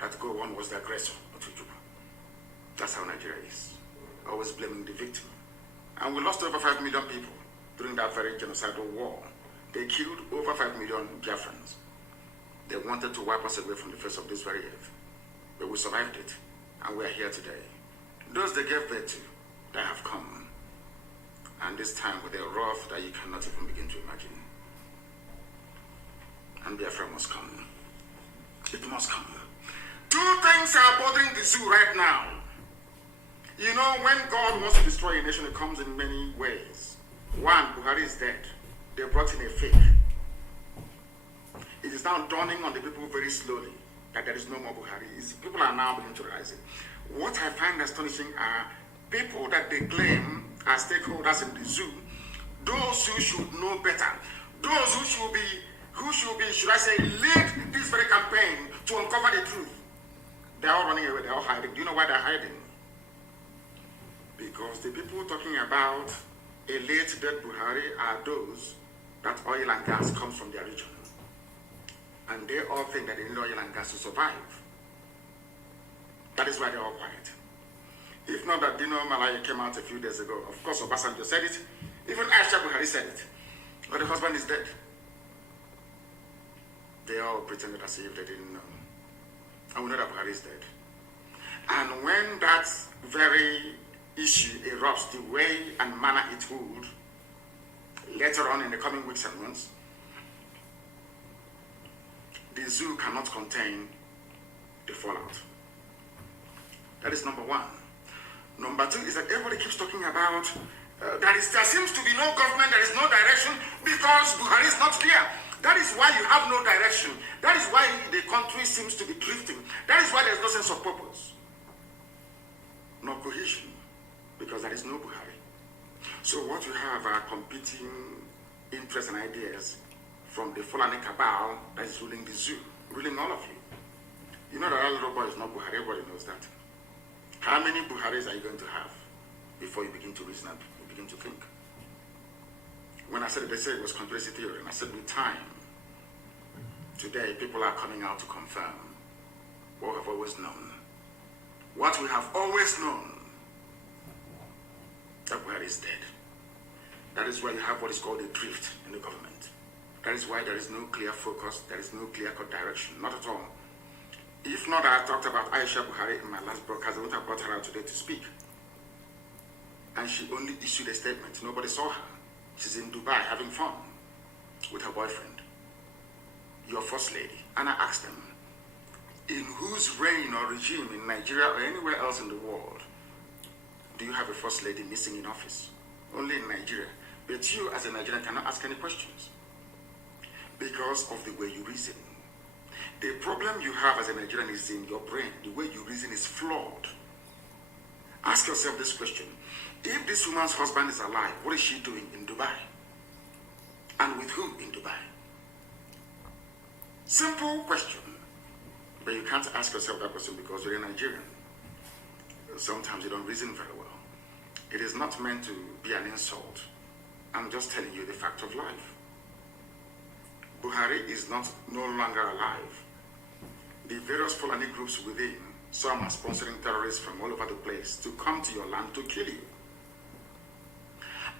that Gowon was the aggressor, not Ojukwu. That's how Nigeria is, always blaming the victim. And we lost over 5 million people during that very genocidal war. They killed over 5 million Biafrans. They wanted to wipe us away from the face of this very earth. But we survived it, and we are here today. Those they gave birth to, they have come. And this time with a wrath that you cannot even begin to imagine. And Biafra must come. It must come. Two things are bothering the zoo right now. You know, when God wants to destroy a nation, it comes in many ways. One, Buhari is dead. They brought in a fake. It is now dawning on the people very slowly that there is no more Buhari. People are now beginning to realize it. What I find astonishing are people that they claim are stakeholders in the zoo, those who should know better, those who should be, should I say, lead this very campaign to uncover the truth. They are all running away, they are all hiding. Do you know why they are hiding? Because the people talking about a late dead Buhari are those that oil and gas comes from their region. And they all think that they need oil and gas to survive. That is why they're all quiet. If not that Dino Malaya came out a few days ago, of course Obasanjo said it, even Aisha Buhari said it, but the husband is dead. They all pretended as if they didn't know. And we know that Buhari is dead. And when that very issue erupts the way and manner it would, later on in the coming weeks and months, the zoo cannot contain the fallout. That is number one. Number two is that everybody keeps talking about there seems to be no government, there is no direction because Buhari is not there. That is why you have no direction. That is why the country seems to be drifting. That is why there is no sense of purpose. No cohesion, because there is no Buhari. So what you have are competing interests and ideas from the Fulani cabal that is ruling the zoo, ruling all of you. You know that our little boy is not Buhari, everybody knows that. How many Buharis are you going to have before you begin to reason and you begin to think? When I said it, they said it was conspiracy theory, and I said with time, today people are coming out to confirm what we have always known. What we have always known, that Buhari is dead. That is why you have what is called a drift in the government. That is why there is no clear focus, there is no clear-cut direction, not at all. If not, I talked about Aisha Buhari in my last broadcast. I wouldn't have brought her out today to speak. And she only issued a statement. Nobody saw her. She's in Dubai having fun with her boyfriend, your first lady. And I asked them, in whose reign or regime in Nigeria or anywhere else in the world do you have a first lady missing in office? Only in Nigeria. But you as a Nigerian cannot ask any questions because of the way you reason. The problem you have as a Nigerian is in your brain. The way you reason is flawed. Ask yourself this question. If this woman's husband is alive, what is she doing in Dubai? And with whom in Dubai? Simple question. But you can't ask yourself that question because you're a Nigerian. Sometimes you don't reason very well. It is not meant to be an insult. I'm just telling you the fact of life. Buhari is no longer alive. The various Fulani groups within, some are sponsoring terrorists from all over the place to come to your land to kill you.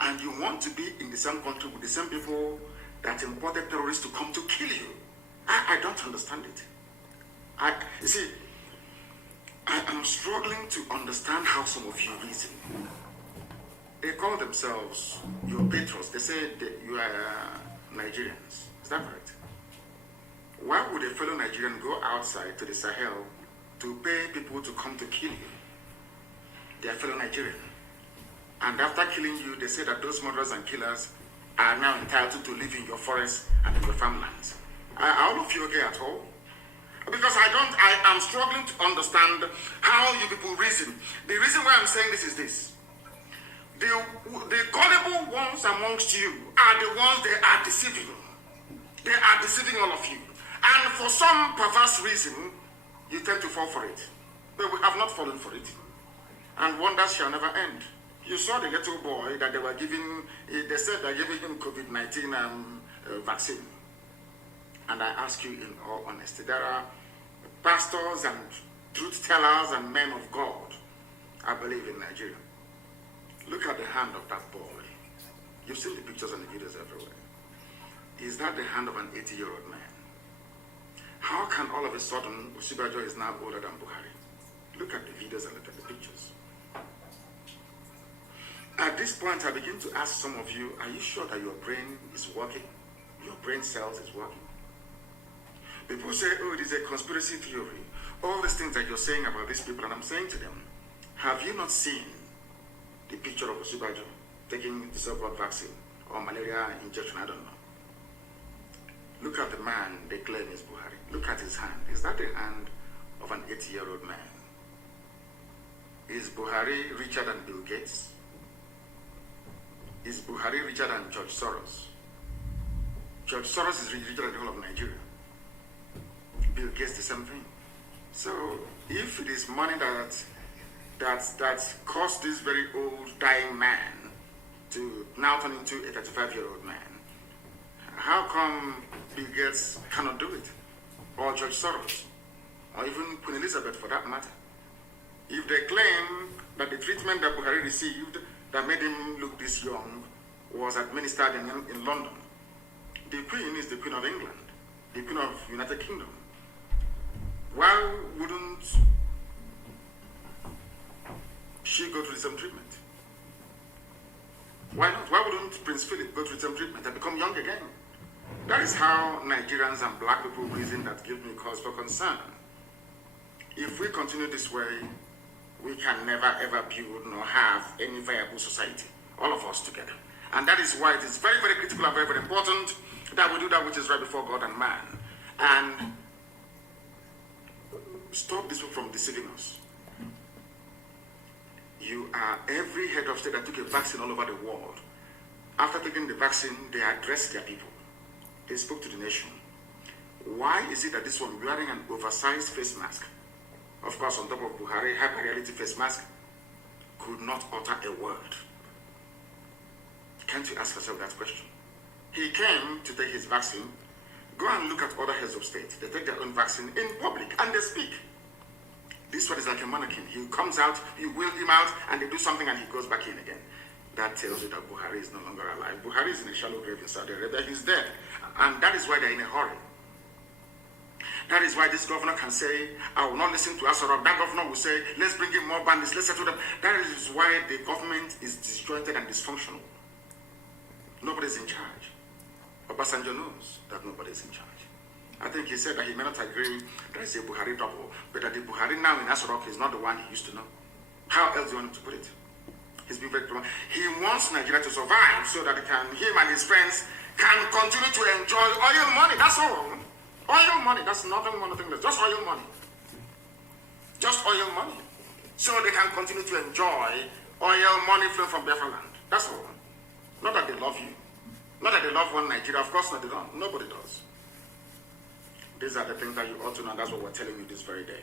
And you want to be in the same country with the same people that imported terrorists to come to kill you. I don't understand it. You see, I am struggling to understand how some of you reason. They call themselves your patrons. They say that you are Nigerians. Is that right? Why would a fellow Nigerian go outside to the Sahel to pay people to come to kill you? They are fellow Nigerian. And after killing you, they say that those murderers and killers are now entitled to live in your forests and in your farmlands. Are all of you okay at all? Because I am struggling to understand how you people reason. The reason why I'm saying this is this. The gullible ones amongst you are the ones they are deceiving. They are deceiving all of you. And for some perverse reason, you tend to fall for it. But we have not fallen for it. And wonders shall never end. You saw the little boy that they were giving, they said they're giving him COVID-19 vaccine. And I ask you in all honesty, there are pastors and truth tellers and men of God, I believe, in Nigeria. Look at the hand of that boy. You've seen the pictures and the videos everywhere. Is that the hand of an 80-year-old man? How can all of a sudden Osibajo is now older than Buhari? Look at the videos and look at the pictures. At this point, I begin to ask some of you, are you sure that your brain is working? Your brain cells is working? People say, oh, it is a conspiracy theory. All these things that you're saying about these people, and I'm saying to them, have you not seen the picture of Osibajo taking the so-called vaccine or malaria injection? I don't know. Look at the man they claim is Buhari. Look at his hand. Is that the hand of an 80-year-old man? Is Buhari richer than Bill Gates? Is Buhari richer than George Soros? George Soros is richer than the whole of Nigeria. Bill Gates, the same thing. So if it is money that caused this very old, dying man to now turn into a 35-year-old man, how come Bill Gates cannot do it? Or George Soros? Or even Queen Elizabeth, for that matter? If they claim that the treatment that Buhari received that made him look this young was administered in London. The Queen is the Queen of England, the Queen of United Kingdom. Why wouldn't she go through the same treatment? Why not? Why wouldn't Prince Philip go through the same treatment and become young again? That is how Nigerians and black people reason. That gives me cause for concern. If we continue this way, we can never ever build nor have any viable society, all of us together. And that is why it is very, very critical and very, very important that we do that which is right before God and man. And stop this from deceiving us. You are every head of state that took a vaccine all over the world. After taking the vaccine, they addressed their people. They spoke to the nation. Why is it that this one wearing an oversized face mask, of course on top of Buhari, hyper-reality face mask, could not utter a word? Can't you ask yourself that question? He came to take his vaccine. Go and look at other heads of state. They take their own vaccine in public and they speak. This one is like a mannequin. He comes out, you wheel him out, and they do something and he goes back in again. That tells you that Buhari is no longer alive. Buhari is in a shallow grave in Saudi Arabia. He's dead. And that is why they're in a hurry. That is why this governor can say, I will not listen to Asarok. That governor will say, let's bring in more bandits, let's settle them. That is why the government is disjointed and dysfunctional. Nobody's in charge. Obasanjo knows that nobody's in charge. I think he said that he may not agree that it's a Buhari double, but that the Buhari now in Asarok is not the one he used to know. How else do you want him to put it? He's been very clear. He wants Nigeria to survive so that him and his friends can continue to enjoy oil money. That's all. Oil money. That's nothing more, nothing less. Just oil money. Just oil money. So they can continue to enjoy oil money flowing from Biafra land. That's all. Not that they love you. Not that they love one Nigeria. Of course not, they don't. Nobody does. These are the things that you ought to know. That's what we're telling you this very day.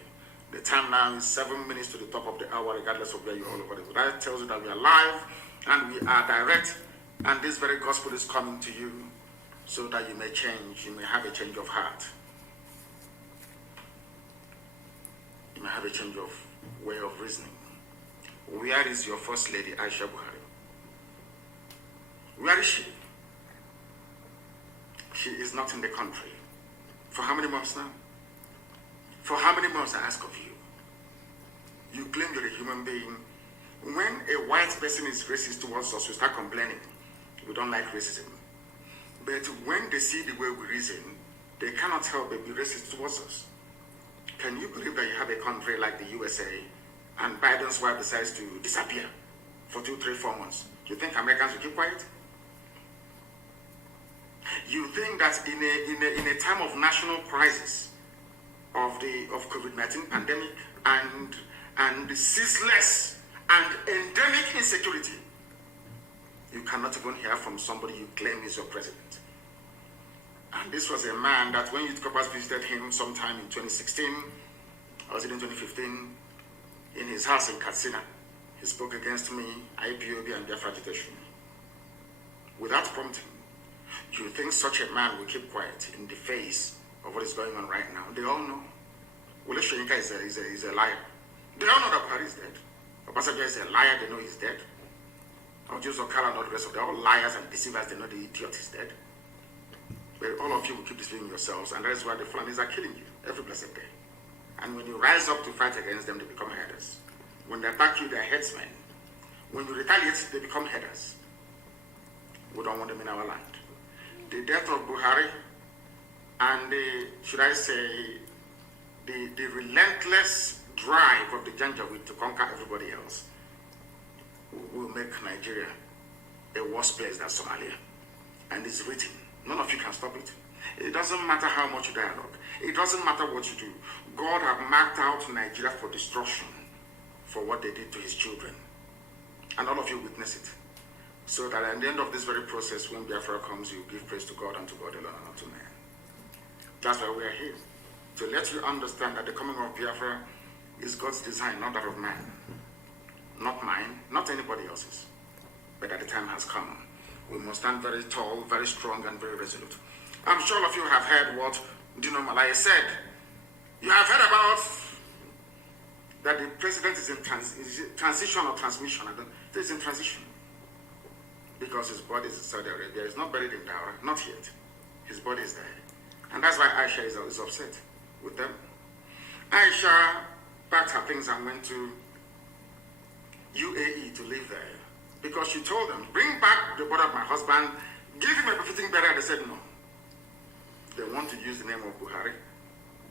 The time now is 7 minutes to the top of the hour, regardless of where you're all over the world. That tells you that we are live and we are direct, and this very gospel is coming to you so that you may change, you may have a change of heart. You may have a change of way of reasoning. Where is your first lady, Aisha Buhari? Where is she? She is not in the country. For how many months now? For how many months, I ask of you? You claim you're a human being. When a white person is racist towards us, we start complaining. We don't like racism. But when they see the way we reason, they cannot help but be racist towards us. Can you believe that you have a country like the USA and Biden's wife decides to disappear for 2, 3, 4 months? You think Americans will keep quiet? You think that in a time of national crisis, of COVID-19 pandemic and the ceaseless and endemic insecurity, you cannot even hear from somebody you claim is your president? And this was a man that when Youth Corpus visited him sometime in 2016, or was it in 2015, in his house in Katsina, he spoke against me, IPOB and Biafra agitation. Without prompting, you think such a man will keep quiet in the face of what is going on right now? They all know. Wole Soyinka is a liar. They all know that Buhari is dead. Obasanjo is a liar, they know he's dead. Ojo Zokala and all the rest of them, they're all liars and deceivers, they know the idiot is dead. But all of you will keep deceiving yourselves, and that is why the Fulanis are killing you every blessed day. And when you rise up to fight against them, they become headers. When they attack you, they're headsmen. When you retaliate, they become headers. We don't want them in our land. The death of Buhari and the relentless drive of the Janjaweed to conquer everybody else will make Nigeria a worse place than Somalia. And it's written. None of you can stop it. It doesn't matter how much you dialogue. It doesn't matter what you do. God have marked out Nigeria for destruction for what they did to his children. And all of you witness it. So that at the end of this very process, when Biafra comes, you give praise to God and to God alone and not to man. That's why we are here. To let you understand that the coming of Biafra is God's design, not that of man. Not mine, not anybody else's. But that the time has come. We must stand very tall, very strong, and very resolute. I'm sure all of you have heard what Dino Malaya said. You have heard about that the president is in transition or transmission. It is in transition. Because his body is in Saudi Arabia. He's not buried in Dawra, not yet. His body is there. And that's why Aisha is upset with them. Aisha packed her things and went to UAE to live there. Because she told them, bring back the body of my husband, give him a befitting burial. They said no. They want to use the name of Buhari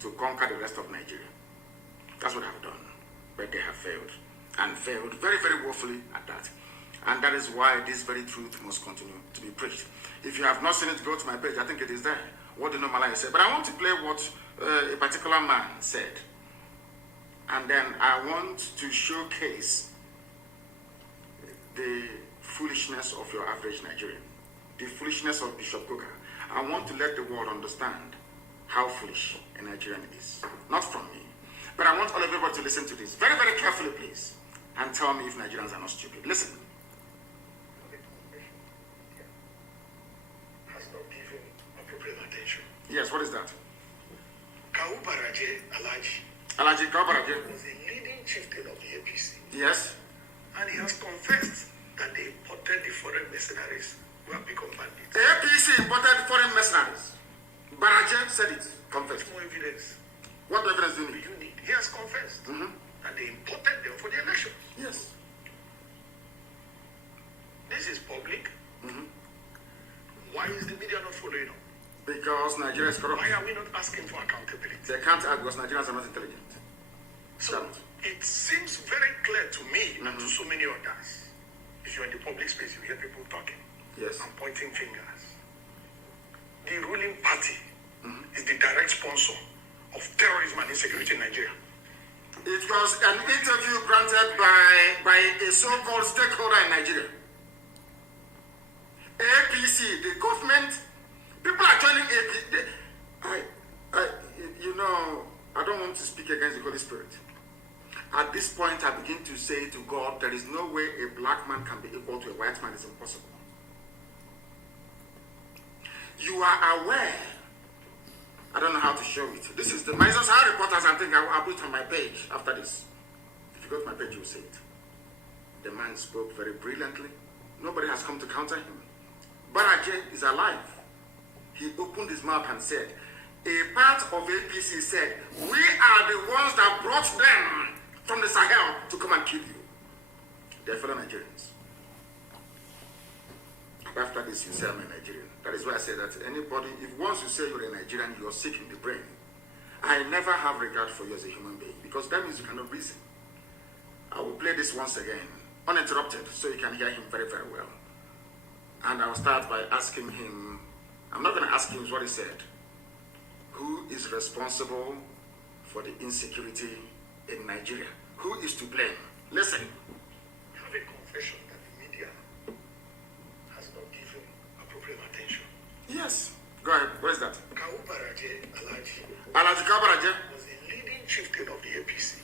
to conquer the rest of Nigeria. That's what I've done. But they have failed. And failed very, very woefully at that. And that is why this very truth must continue to be preached. If you have not seen it, go to my page. I think it is there. What the Malaya said. But I want to play what a particular man said. And then I want to showcase the foolishness of your average Nigerian. The foolishness of Bishop Kuka. I want to let the world understand how foolish a Nigerian is. Not from me. But I want all of everybody to listen to this very, very carefully, please. And tell me if Nigerians are not stupid. Listen. Has not given appropriate attention. Yes, what is that? Kawu Baraje Alaji. Alaji Kawu Baraje was a leading chieftain of the APC. Yes. And he has confessed that they imported the foreign mercenaries who have become bandits. The APC imported foreign mercenaries. Baraje said it. Confessed. More evidence. What evidence do you need? He has confessed that they imported them for the election. Yes. This is public. Why is the media not following up? Because Nigeria is corrupt. Why are we not asking for accountability? They can't act because Nigerians are not intelligent. So it seems very clear to me and to so many others. If you're in the public space, you hear people talking yes. and pointing fingers. The ruling party is the direct sponsor of terrorism and insecurity in Nigeria. It was an interview granted by a so-called stakeholder in Nigeria. APC, the government, people are joining APC. I don't want to speak against the Holy Spirit. At this point, I begin to say to God, there is no way a black man can be equal to a white man. It's impossible. You are aware. I don't know how to show it. This is the Mazi Nnamdi reporters. I think I'll put it on my page after this. If you go to my page, you'll see it. The man spoke very brilliantly. Nobody has come to counter him. Baraje is alive. He opened his mouth and said, a part of APC said, we are the ones that brought them from the Sahel to come and kill you. They're fellow Nigerians. After this, you say I'm a Nigerian. That is why I say that anybody, if once you say you're a Nigerian, you're sick in the brain. I never have regard for you as a human being because that means you cannot reason. I will play this once again, uninterrupted, so you can hear him very, very well. And I'll start by asking him, I'm not going to ask him what he said. Who is responsible for the insecurity in Nigeria? Who is to blame? Listen. I have a confession that the media has not given appropriate attention. Yes. Go ahead. What is that? Kawu Baraje Alaji. Alaji Kawu Baraje was the leading chieftain of the APC.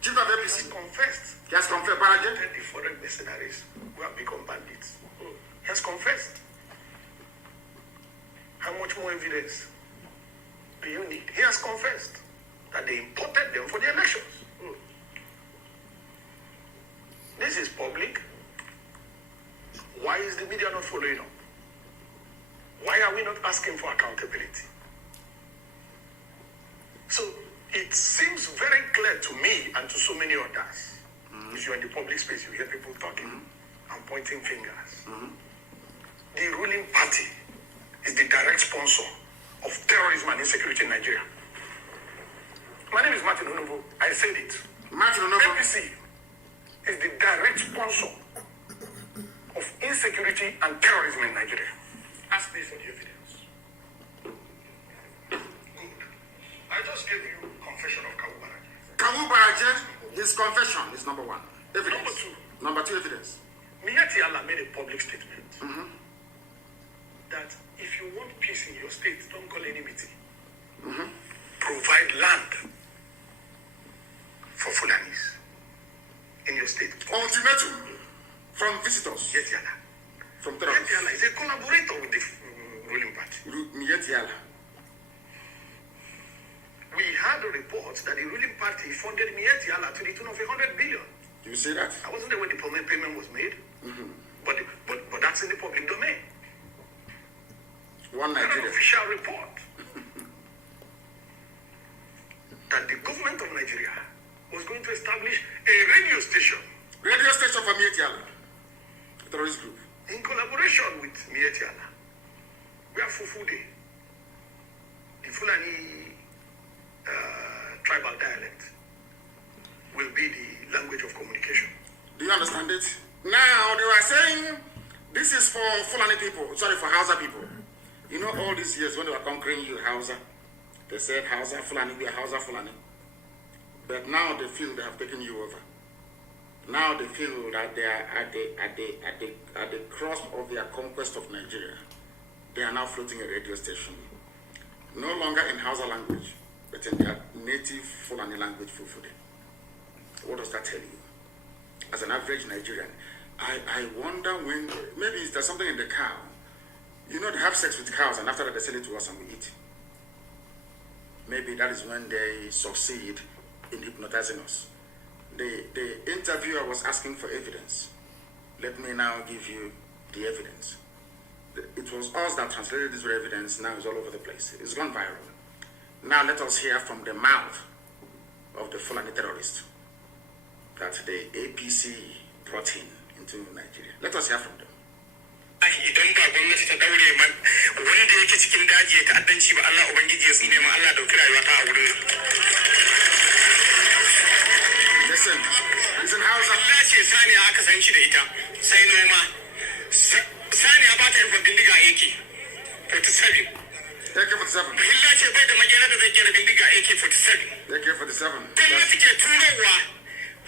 Chief of APC. He has confessed. He has confessed. Baraje. The foreign mercenaries who have become bandits. He has confessed. How much more evidence do you need? He has confessed that they imported them for the elections. This is public. Why is the media not following up? Why are we not asking for accountability? So it seems very clear to me and to so many others. If you're in the public space, you hear people talking and pointing fingers. The ruling party is the direct sponsor of terrorism and insecurity in Nigeria. My name is Mazi Nnamdi. I said it. Mazi Nnamdi. APC is the direct sponsor of insecurity and terrorism in Nigeria. Ask me for the evidence. Good. I just gave you confession of Kawu Baraje. Kawu Baraje, his confession is number one. Evidence. Number two. Number two, evidence. Miyati Allah made a public statement that if you want peace in your state, don't call any meeting. Provide land for Fulanis in your state. Ultimatum from visitors. Miyati Allah. From Miyati terrorists. Allah is a collaborator with the ruling party. Miyati Allah. we had a report that the ruling party funded Mieti Allah to the tune of 100 billion. You see that? I wasn't there when the payment was made, but that's in the public domain. One An Nigeria. official report that the government of Nigeria was going to establish a radio station For Mietiala. Terrorist group. in collaboration with Mieti Allah. We are Fufude, the Fulani tribal dialect, will be the language of communication. Do you understand it? Now, they were saying this is for Fulani people, for Hausa people. You know, all these years when they were conquering you, Hausa, they said Hausa, Fulani, we are Hausa, Fulani. But now they feel they have taken you over. Now they feel that they are at the cross of their conquest of Nigeria. They are now floating a radio station. No longer in Hausa language, but in their native Fulani language, Fufude. What does that tell you? As an average Nigerian, I wonder when, maybe there's something in the cow. You know, they have sex with cows and after that they sell it to us and we eat. Maybe that is when they succeed in hypnotizing us. The interviewer was asking for evidence. Let me now give you the evidence. It was us that translated this evidence, now it's all over the place. It's gone viral. Now let us hear from the mouth of the Fulani terrorist that the APC brought into Nigeria. Let us hear from them. Idan ba gwamnati ta daure man wanda yake cikin daji ya ta'addanci ba Allah ubangiji ya tsine ma Allah dauki rayuwa ta a wurin. Listen, listen Hausa. Allah ce saniya aka san shi da ita sai noma. Saniya ba ta yin bindiga AK 47. AK-47. Allah ce bai da magana da zai kera bindiga AK 47. AK-47. Gwamnati ke turowa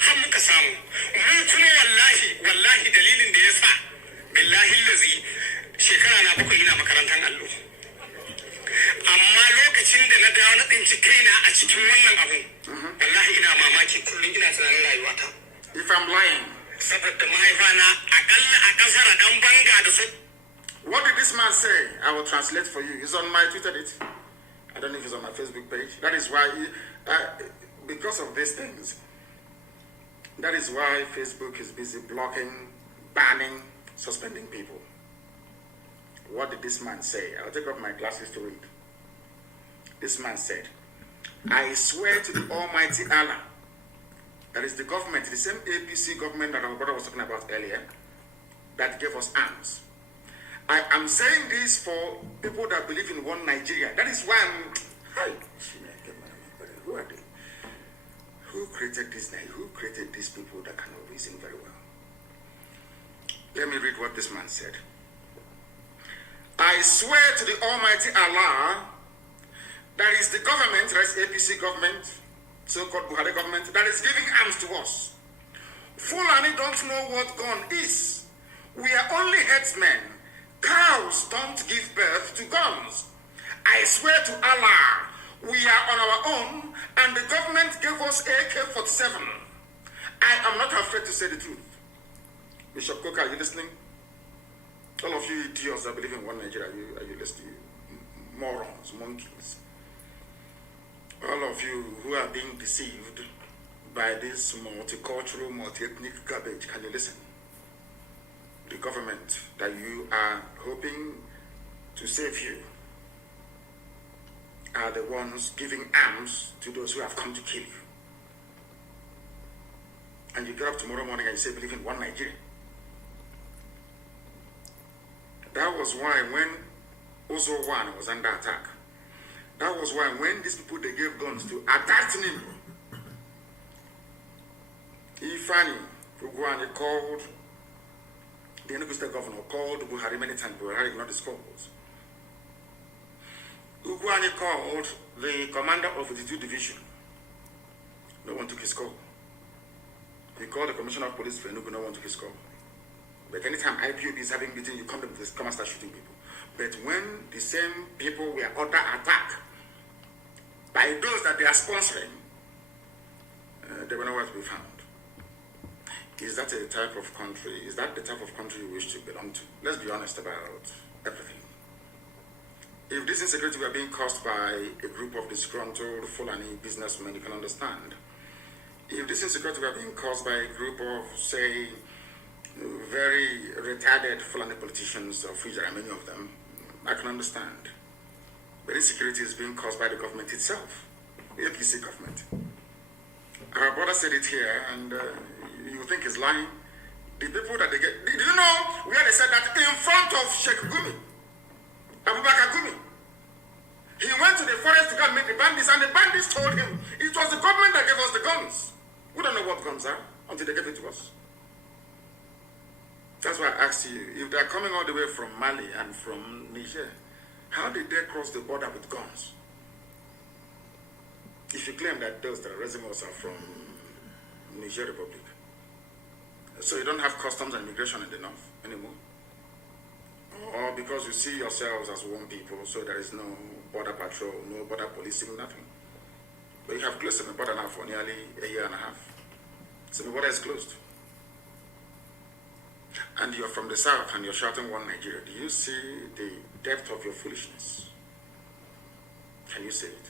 har muka samu. Mu kuma wallahi dalilin da ya sa billahi lazi shekara na 7 ina makarantar allo. Amma lokacin da na dawo na tsinci kaina a cikin wannan abu, wallahi ina mamaki kullum ina tunanin rayuwata. If I'm lying. Saboda mahaifana akalla a kasar dan banga da su. What did this man say? I will translate for you. It's on my Twitter. I don't know if it's on my Facebook page. That is why, because of these things, that is why Facebook is busy blocking, banning, suspending people. What did this man say? I'll take off my glasses to read. This man said, I swear to the Almighty Allah, that is the government, the same APC government that our brother was talking about earlier, that gave us arms. I am saying this for people that believe in one Nigeria. That is why who are they? Who created this? Who created these people that cannot reason very well? Let me read what this man said. I swear to the Almighty Allah, that is the government, that is APC government, so-called Buhari government, that is giving arms to us. Fulani don't know what gun is. We are only headsmen. Cows don't give birth to guns. I swear to Allah, we are on our own, and the government gave us AK-47. I am not afraid to say the truth. Bishop Cook, are you listening? All of you idiots that believe in one Nigeria, are you listening? Morons, monkeys. All of you who are being deceived by this multicultural, multi-ethnic garbage, can you listen? The government that you are hoping to save you are the ones giving arms to those who have come to kill you. And you get up tomorrow morning and you say, believe in one Nigeria. That was why when Ozo 1 was under attack, that was why when these people, they gave guns to attack him, Ifani Ugwani called, the Enugu State governor called Buhari many times, Buhari ignored his calls. Ugwani called the commander of the 2 division. No one took his call. He called the commissioner of police for Enugu, no one took his call. But anytime IPOB is having meeting, you come and start shooting people. But when the same people were under attack by those that they are sponsoring, they were nowhere to be found. Is that a type of country? Is that the type of country you wish to belong to? Let's be honest about everything. If this insecurity were being caused by a group of disgruntled Fulani businessmen, you can understand. If this insecurity were being caused by a group of, say, very retarded Fulani politicians, of which there are many of them, I can understand. But insecurity is being caused by the government itself, the APC government. Our brother said it here, and you think he's lying. The people that they get, did you know where they said that in front of Sheikh Gumi, Abubakar Gumi, he went to the forest to go and meet the bandits, and the bandits told him it was the government that gave us the guns. We don't know what guns are until they give it to us. That's why I asked you, if they're coming all the way from Mali and from Niger, how did they cross the border with guns? If you claim that those resumes are from Niger Republic, so you don't have customs and immigration in the north anymore? Or because you see yourselves as one people, so there is no border patrol, no border policing, nothing. But you have closed the border now for nearly a year and a half. So the border is closed. And you're from the south and you're shouting one Nigeria. Do you see the depth of your foolishness? Can you see it?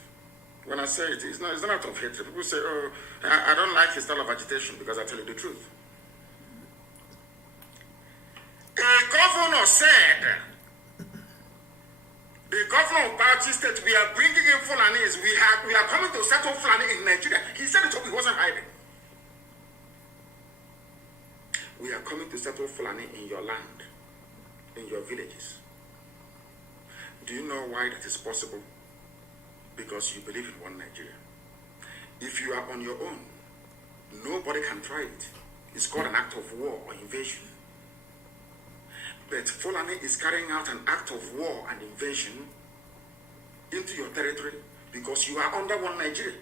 When I say it, it's not out of hatred. People say, oh, I don't like his style of agitation because I tell you the truth. A governor said, the governor of Bauchi State, we are bringing in Fulanis. We are coming to settle Fulani in Nigeria. He said it, he wasn't hiding. We are coming to settle Fulani in your land, in your villages. Do you know why that is possible? Because you believe in one Nigeria. If you are on your own, nobody can try it. It's called an act of war or invasion. But Fulani is carrying out an act of war and invasion into your territory because you are under one Nigeria.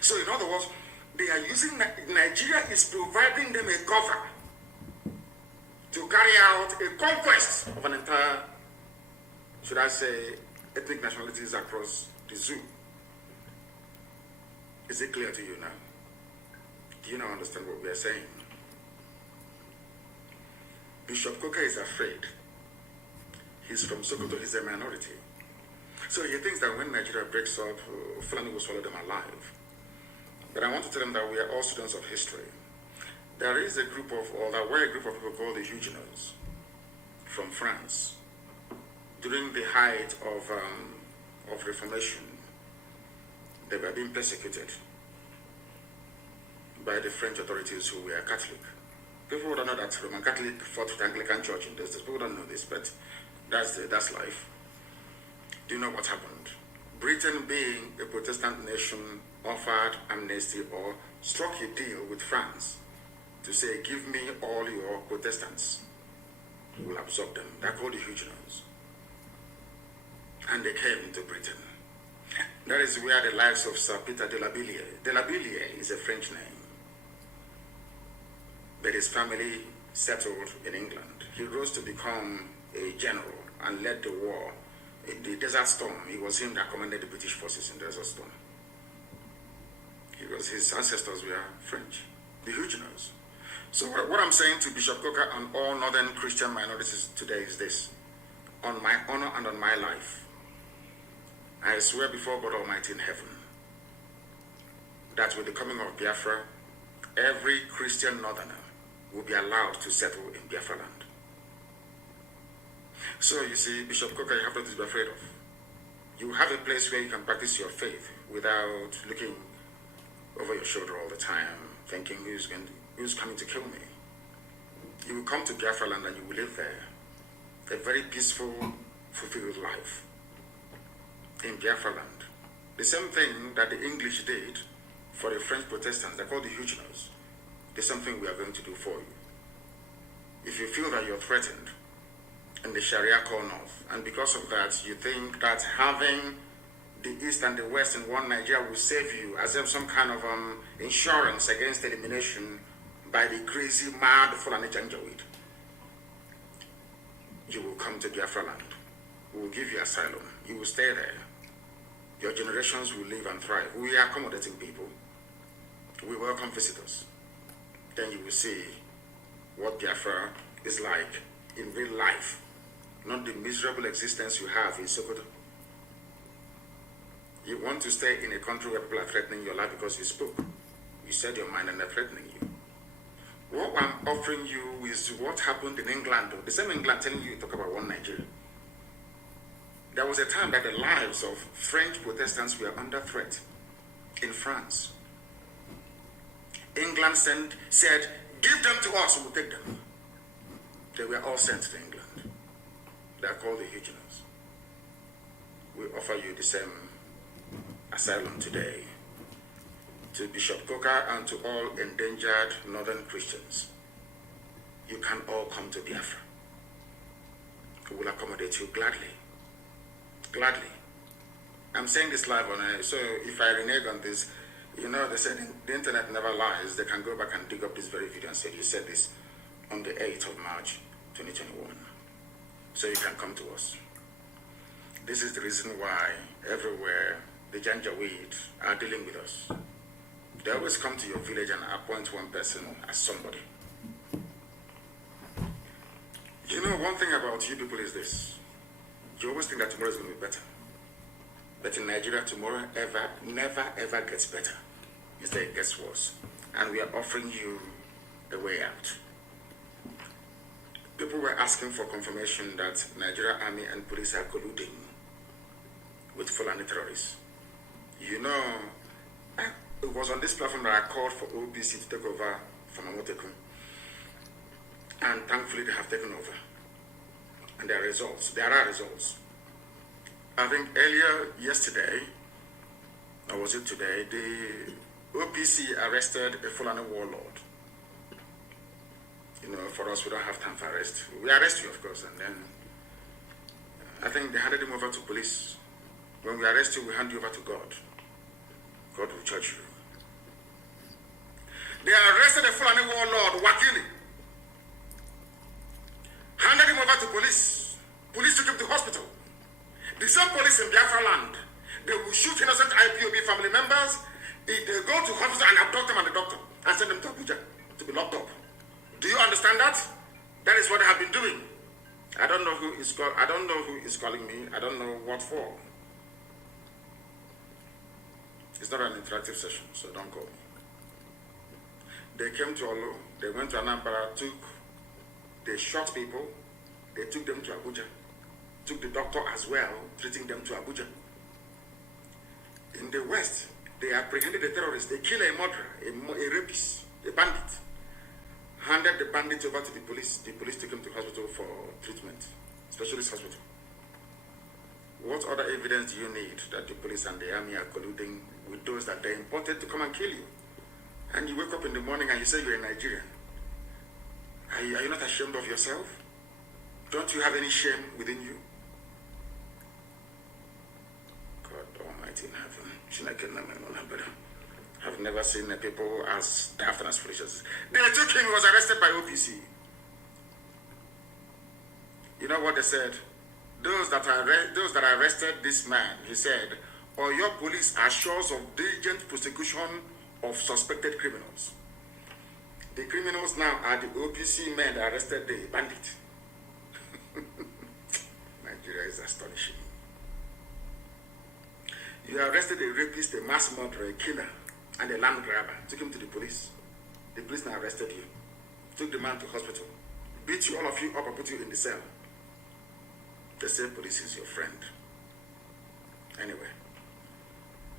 So in other words, they are using, Nigeria is providing them a cover to carry out a conquest of an entire, should I say, ethnic nationalities across the zoo. Is it clear to you now? Do you now understand what we are saying? Bishop Coker is afraid. He's from Sokoto, he's a minority. So he thinks that when Nigeria breaks up, Fulani will swallow them alive. But I want to tell them that we are all students of history. There is a group of, or there were a group of people called the Huguenots from France. During the height of Reformation, they were being persecuted by the French authorities who were Catholic. People don't know that Roman Catholic fought with the Anglican Church in those days. People don't know this, but that's life. Do you know what happened? Britain, being a Protestant nation, offered amnesty or struck a deal with France to say, give me all your Protestants. We will absorb them. They're called the Huguenots. And they came into Britain. That is where the lives of Sir Peter de la Billière is a French name. But his family settled in England. He rose to become a general and led the war in the Desert Storm. It was him that commanded the British forces in the Desert Storm. His ancestors were French, the Huguenots. So what I'm saying to Bishop Coker and all northern Christian minorities today is this: on my honor and on my life, I swear before God Almighty in heaven that with the coming of Biafra, every Christian northerner will be allowed to settle in Biafra land. So you see, Bishop Coker, you have nothing to be afraid of. You have a place where you can practice your faith without looking over your shoulder all the time, thinking who's coming to kill me. You will come to Biafra land and you will live there. A very peaceful, fulfilled life in Biafra land. The same thing that the English did for the French Protestants, they're called the Huguenots. The same thing we are going to do for you. If you feel that you're threatened in the Sharia core north, and because of that you think that having the East and the West in one Nigeria will save you as if some kind of insurance against elimination by the crazy, mad Fulani Janjaweed, you will come to Biafra land. We will give you asylum. You will stay there. Your generations will live and thrive. We are accommodating people. We welcome visitors. Then you will see what Biafra is like in real life, not the miserable existence you have in Sokoto. You want to stay in a country where people are threatening your life because you spoke. You said your mind and they're threatening you. What I'm offering you is what happened in England, the same England telling you to talk about one Nigeria. There was a time that the lives of French Protestants were under threat in France. England said, give them to us and we'll take them. They were all sent to England. They are called the Huguenots. We offer you the same asylum today to Bishop Coker and to all endangered northern Christians. You can all come to Biafra. We will accommodate you gladly. Gladly. I'm saying this live on air, so if I renege on this, you know, they said the internet never lies. They can go back and dig up this very video and say you said this on the 8th of March, 2021. So you can come to us. This is the reason why everywhere the Janjaweed are dealing with us. They always come to your village and appoint one person as somebody. You know, one thing about you people is this. You always think that tomorrow is going to be better. But in Nigeria, tomorrow never ever gets better. Instead, it gets worse. And we are offering you a way out. People were asking for confirmation that Nigeria Army and police are colluding with Fulani terrorists. You know, it was on this platform that I called for OBC to take over from Amotekun. And thankfully, they have taken over. And there are results. I think earlier yesterday, or was it today, the OPC arrested a Fulani warlord. You know, for us, we don't have time for arrest. We arrest you, of course, and then I think they handed him over to police. When we arrest you, we hand you over to God. God will judge you. They arrested a Fulani warlord, Wakili. Handed him over to police. Police took him to hospital. The same police in Biafra land, they will shoot innocent IPOB family members. If they go to hospital and abduct them and the doctor and send them to Abuja to be locked up. Do you understand that? That is what they have been doing. I don't know who is calling me. I don't know what for. It's not an interactive session, so don't call me. They came to Olo, they went to Anambra, they shot people, they took them to Abuja, took the doctor as well, treating them to Abuja. In the West, they apprehended a terrorist, they killed a murderer, a rapist, a bandit, handed the bandit over to the police. The police took him to hospital for treatment, specialist hospital. What other evidence do you need that the police and the army are colluding with those that they imported to come and kill you? And you wake up in the morning and you say you're a Nigerian. Are you not ashamed of yourself? Don't you have any shame within you? God Almighty in heaven. I've never seen people as daft and as foolish as this. They took him, he was arrested by OPC. You know what they said? Those that arrested this man, he said, or your police assures of diligent prosecution of suspected criminals. The criminals now are the OPC men that arrested the bandit. Nigeria is astonishing. You arrested a rapist, a mass murderer, a killer, and a land grabber. Took him to the police. The police now arrested you. Took the man to hospital. Beat you, all of you up and put you in the cell. The same police is your friend. Anyway,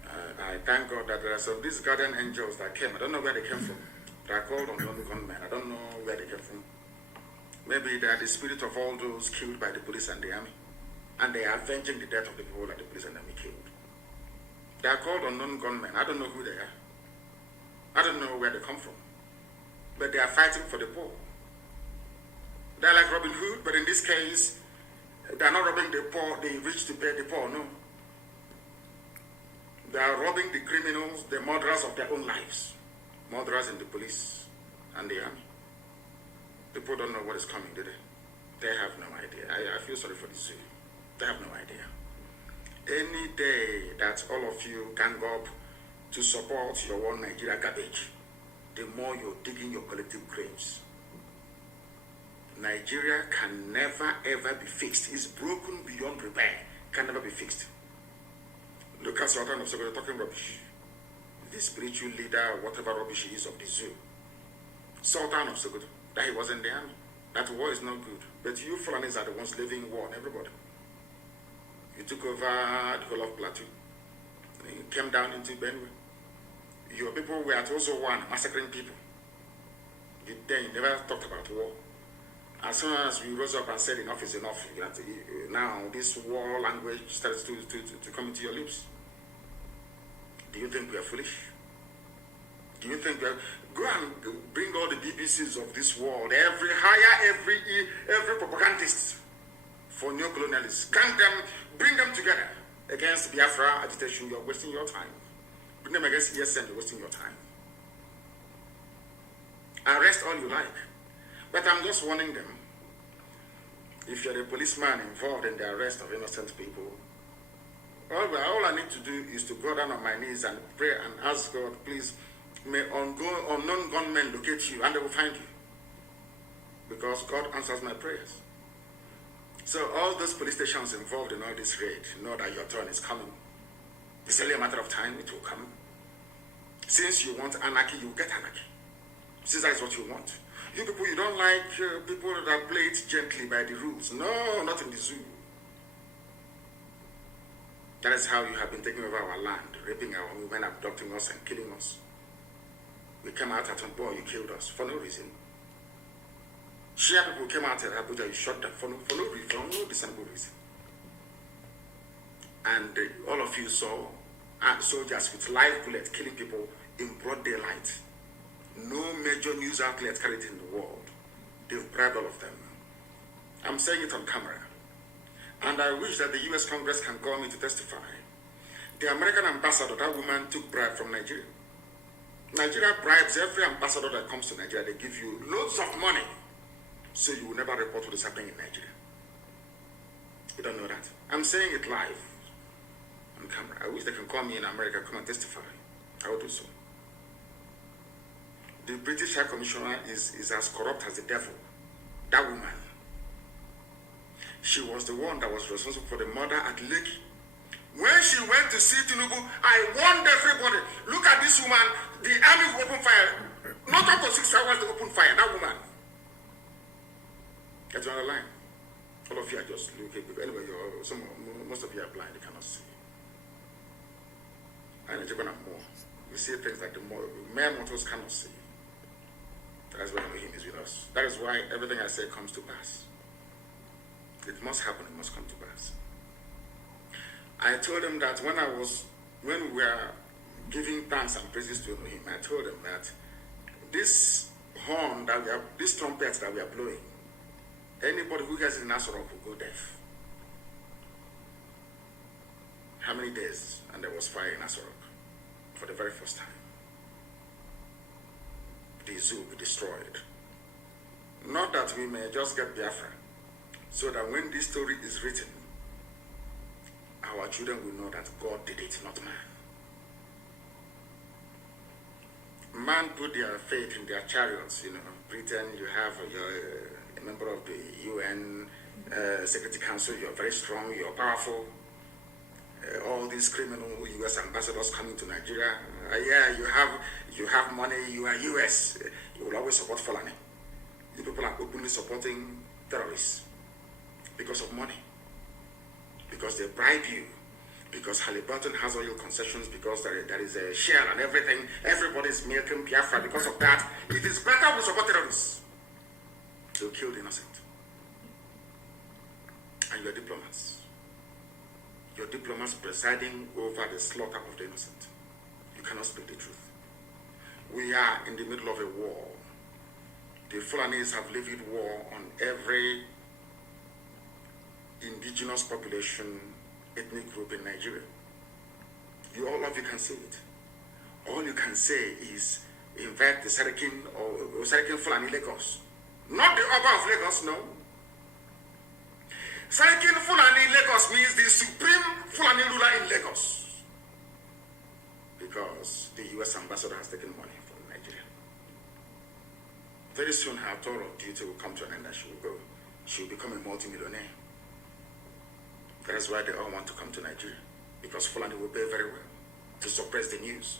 I thank God that there are some of these guardian angels that came. I don't know where they came from. They are called unknown gunmen. I don't know where they came from. Maybe they are the spirit of all those killed by the police and the army. And they are avenging the death of the people that the police and the army killed. They are called unknown gunmen. I don't know who they are. I don't know where they come from. But they are fighting for the poor. They are like Robin Hood, but in this case, they are not robbing the poor, the rich to pay the poor, no. They are robbing the criminals, the murderers of their own lives. Murderers in the police and the army. People don't know what is coming, do they? They have no idea. I feel sorry for the zoo. They have no idea. Any day that all of you gang up to support your one Nigeria garbage, the more you're digging your collective graves. Nigeria can never ever be fixed. It's broken beyond repair. Can never be fixed. Look at Sultan of Sokoto talking rubbish. The spiritual leader, whatever rubbish he is of the zoo. Sultan of Sokoto, that he was in the army. That war is not good. But you Fulanis are the ones living war on everybody. You took over the whole of Plateau. You came down into Benue. Your people were at also one, massacring people. You never talked about war. As soon as we rose up and said enough is enough, now this war language starts to come into your lips. Do you think we are foolish? Do you think we are... Go and bring all the BBCs of this world, every propagandist for neo-colonialists. Gang them, bring them together against Biafra agitation. You're wasting your time. Bring them against ESN, you're wasting your time. Arrest all you like. But I'm just warning them. If you're a policeman involved in the arrest of innocent people, all I need to do is to go down on my knees and pray and ask God, please, may unknown gunmen locate you and they will find you. Because God answers my prayers. So all those police stations involved in all this raid know that your turn is coming. It's only a matter of time, it will come. Since you want anarchy, you will get anarchy. Since that is what you want. You people, you don't like people that play it gently by the rules. No, not in the zoo. That is how you have been taking over our land, raping our women, abducting us and killing us. We came out at Boy, you killed us for no reason. Shia people came out at Abuja, you shot them for no reason, for no discernible reason. And all of you saw soldiers with live bullets killing people in broad daylight. No major news outlet carried it in the world. They've bribed all of them. I'm saying it on camera. And I wish that the US Congress can call me to testify. The American ambassador, that woman took bribe from Nigeria. Nigeria bribes every ambassador that comes to Nigeria. They give you loads of money so you will never report what is happening in Nigeria. You don't know that. I'm saying it live on camera. I wish they can call me in America, come and testify. I will do so. The British High Commissioner is as corrupt as the devil. That woman. She was the one that was responsible for the murder at Lekki. When she went to see Tinubu, I warned everybody, look at this woman, the army will open fire. Not up to 6 hours to open fire, that woman. Get you on the line. All of you are just looking, anyway, most of you are blind, you cannot see. And you're gonna more. We see things that the mere mortals cannot see. That is why Elohim is with us. That is why everything I say comes to pass. It must happen, it must come to pass. I told him that when we were giving thanks and praises to him, I told him that this horn that this trumpet that we are blowing, anybody who gets in Nasarok will go deaf. How many days? And there was fire in Nasarok for the very first time. The zoo will be destroyed. Not that we may just get Biafra, so that when this story is written, our children will know that God did it, not man. Man put their faith in their chariots. Britain, you have a member of the UN Security Council, you're very strong, you're powerful. All these criminal US ambassadors coming to Nigeria, you have money, you are US, you will always support Fulani. You people are openly supporting terrorists because of money, because they bribe you, because Halliburton has oil concessions, because there is a shell and everything, everybody's milking Biafra because of that. It is better we support terrorists. They'll kill the innocent. And your diplomats. Your diplomats presiding over the slaughter of the innocent. You cannot speak the truth. We are in the middle of a war. The Fulanis have levied war on every indigenous population, ethnic group in Nigeria. All of you can say it. All you can say is invite the Serikin or Serikin Fulani Lagos. Not the Oba of Lagos, no. Serikin Fulani Lagos means the supreme Fulani ruler in Lagos. Because the US ambassador has taken money from Nigeria. very soon her tour of duty will come to an end and she will go. She will become a multi-millionaire. That is why they all want to come to Nigeria, because Fulani will pay very well to suppress the news,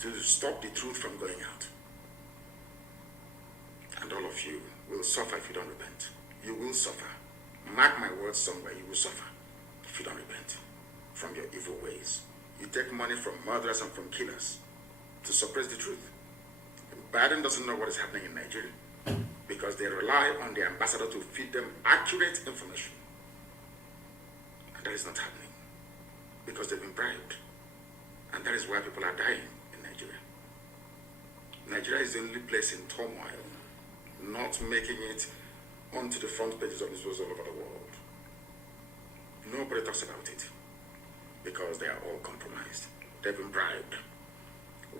to stop the truth from going out. And all of you will suffer if you don't repent. You will suffer. Mark my words somewhere, you will suffer if you don't repent from your evil ways. You take money from murderers and from killers to suppress the truth. Biden doesn't know what is happening in Nigeria because they rely on the ambassador to feed them accurate information. And that is not happening because they've been bribed. And that is why people are dying in Nigeria. Nigeria is the only place in turmoil not making it onto the front pages of newspapers all over the world. Nobody talks about it because they are all compromised. They've been bribed.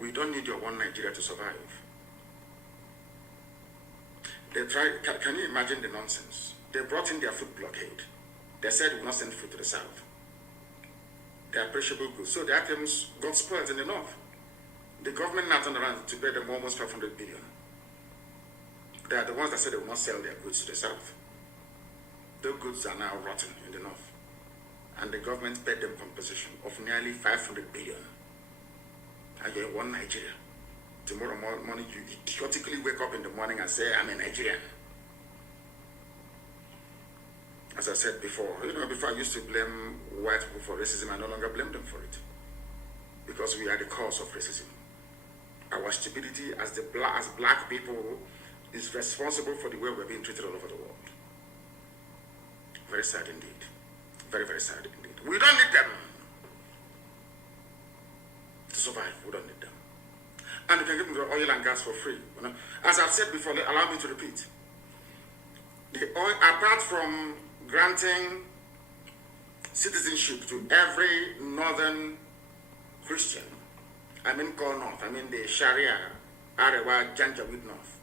We don't need your one Nigeria to survive. They tried, can you imagine the nonsense? They brought in their food blockade. They said we will not send food to the south. They are perishable goods. So the items got spoiled in the north. The government now turned around to pay them almost 500 billion. They are the ones that said they will not sell their goods to the south. The goods are now rotten in the north. And the government paid them compensation of nearly 500 billion. And you're in one Nigeria. Tomorrow morning, you idiotically wake up in the morning and say, I'm a Nigerian. As I said before, before I used to blame white people for racism, I no longer blame them for it. Because we are the cause of racism. Our stupidity as black people is responsible for the way we're being treated all over the world. Very sad indeed. Very, very sad indeed. We don't need them to survive. We don't need them. And you can give them the oil and gas for free. As I've said before, allow me to repeat. The oil, apart from granting citizenship to every northern Christian, I mean Core North, I mean the Sharia, Arewa, Janjaweed North,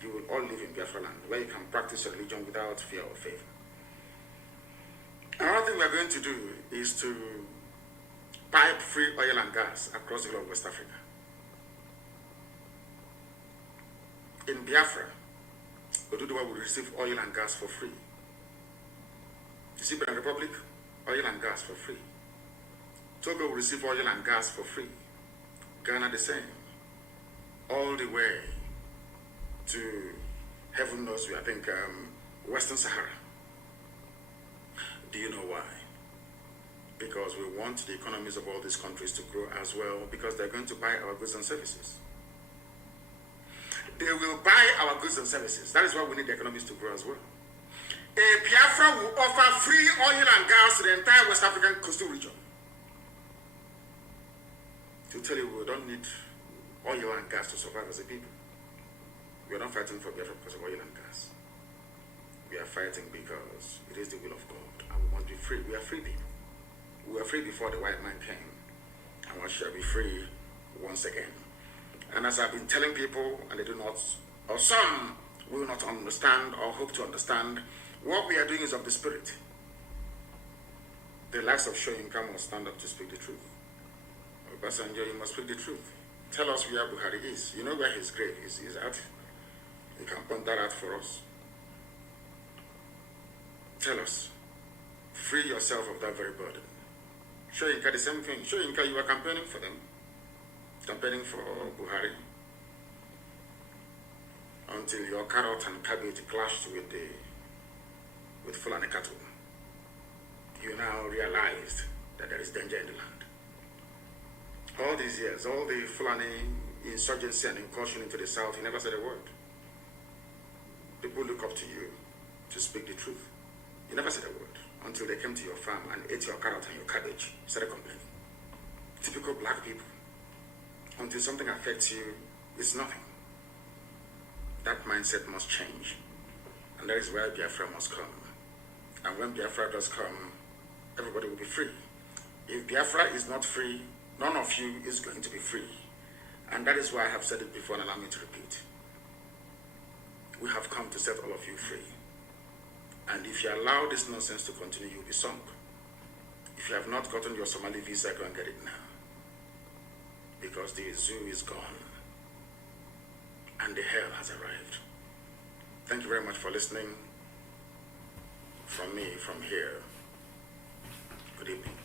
you will all live in Biafra land, where you can practice your religion without fear or favor. Another thing we're going to do is to pipe free oil and gas across the whole of West Africa. In Biafra, Oduduwa will receive oil and gas for free. You see, Benin Republic, oil and gas for free. Togo will receive oil and gas for free. Ghana the same. All the way to, heaven knows, I think, Western Sahara. Do you know why? Because we want the economies of all these countries to grow as well, because they're going to buy our goods and services. They will buy our goods and services. That is why we need the economies to grow as well. Biafra will offer free oil and gas to the entire West African coastal region. To tell you, we don't need oil and gas to survive as a people. We are not fighting for Biafra because of oil and gas. We are fighting because it is the will of God, and we must be free. We are free people. We were free before the white man came, and we shall be free once again. And as I've been telling people, and they do not, or some will not understand or hope to understand, what we are doing is of the spirit. The likes of Shoyinka must stand up to speak the truth. Obasanjo, you must speak the truth. Tell us where Buhari is. You know where his grave is. He's out. You can point that out for us. Tell us. Free yourself of that very burden. Shoyinka, the same thing. Shoyinka, you are campaigning for them. Campaigning for Buhari. Until your carrot and cabbage clashed with Fulani cattle. You now realized that there is danger in the land. All these years, all the Fulani insurgency and incursion into the south, you never said a word. People look up to you to speak the truth. You never said a word until they came to your farm and ate your carrot and your cabbage. You started complaining. Typical black people. Until something affects you, it's nothing. That mindset must change. And that is where Biafra must come. And when Biafra does come, everybody will be free. If Biafra is not free, none of you is going to be free. And that is why I have said it before and allow me to repeat. We have come to set all of you free. And if you allow this nonsense to continue, you'll be sunk. If you have not gotten your Somali visa, go and get it now. Because the zoo is gone. and the hell has arrived. Thank you very much for listening. From me, from here, good evening.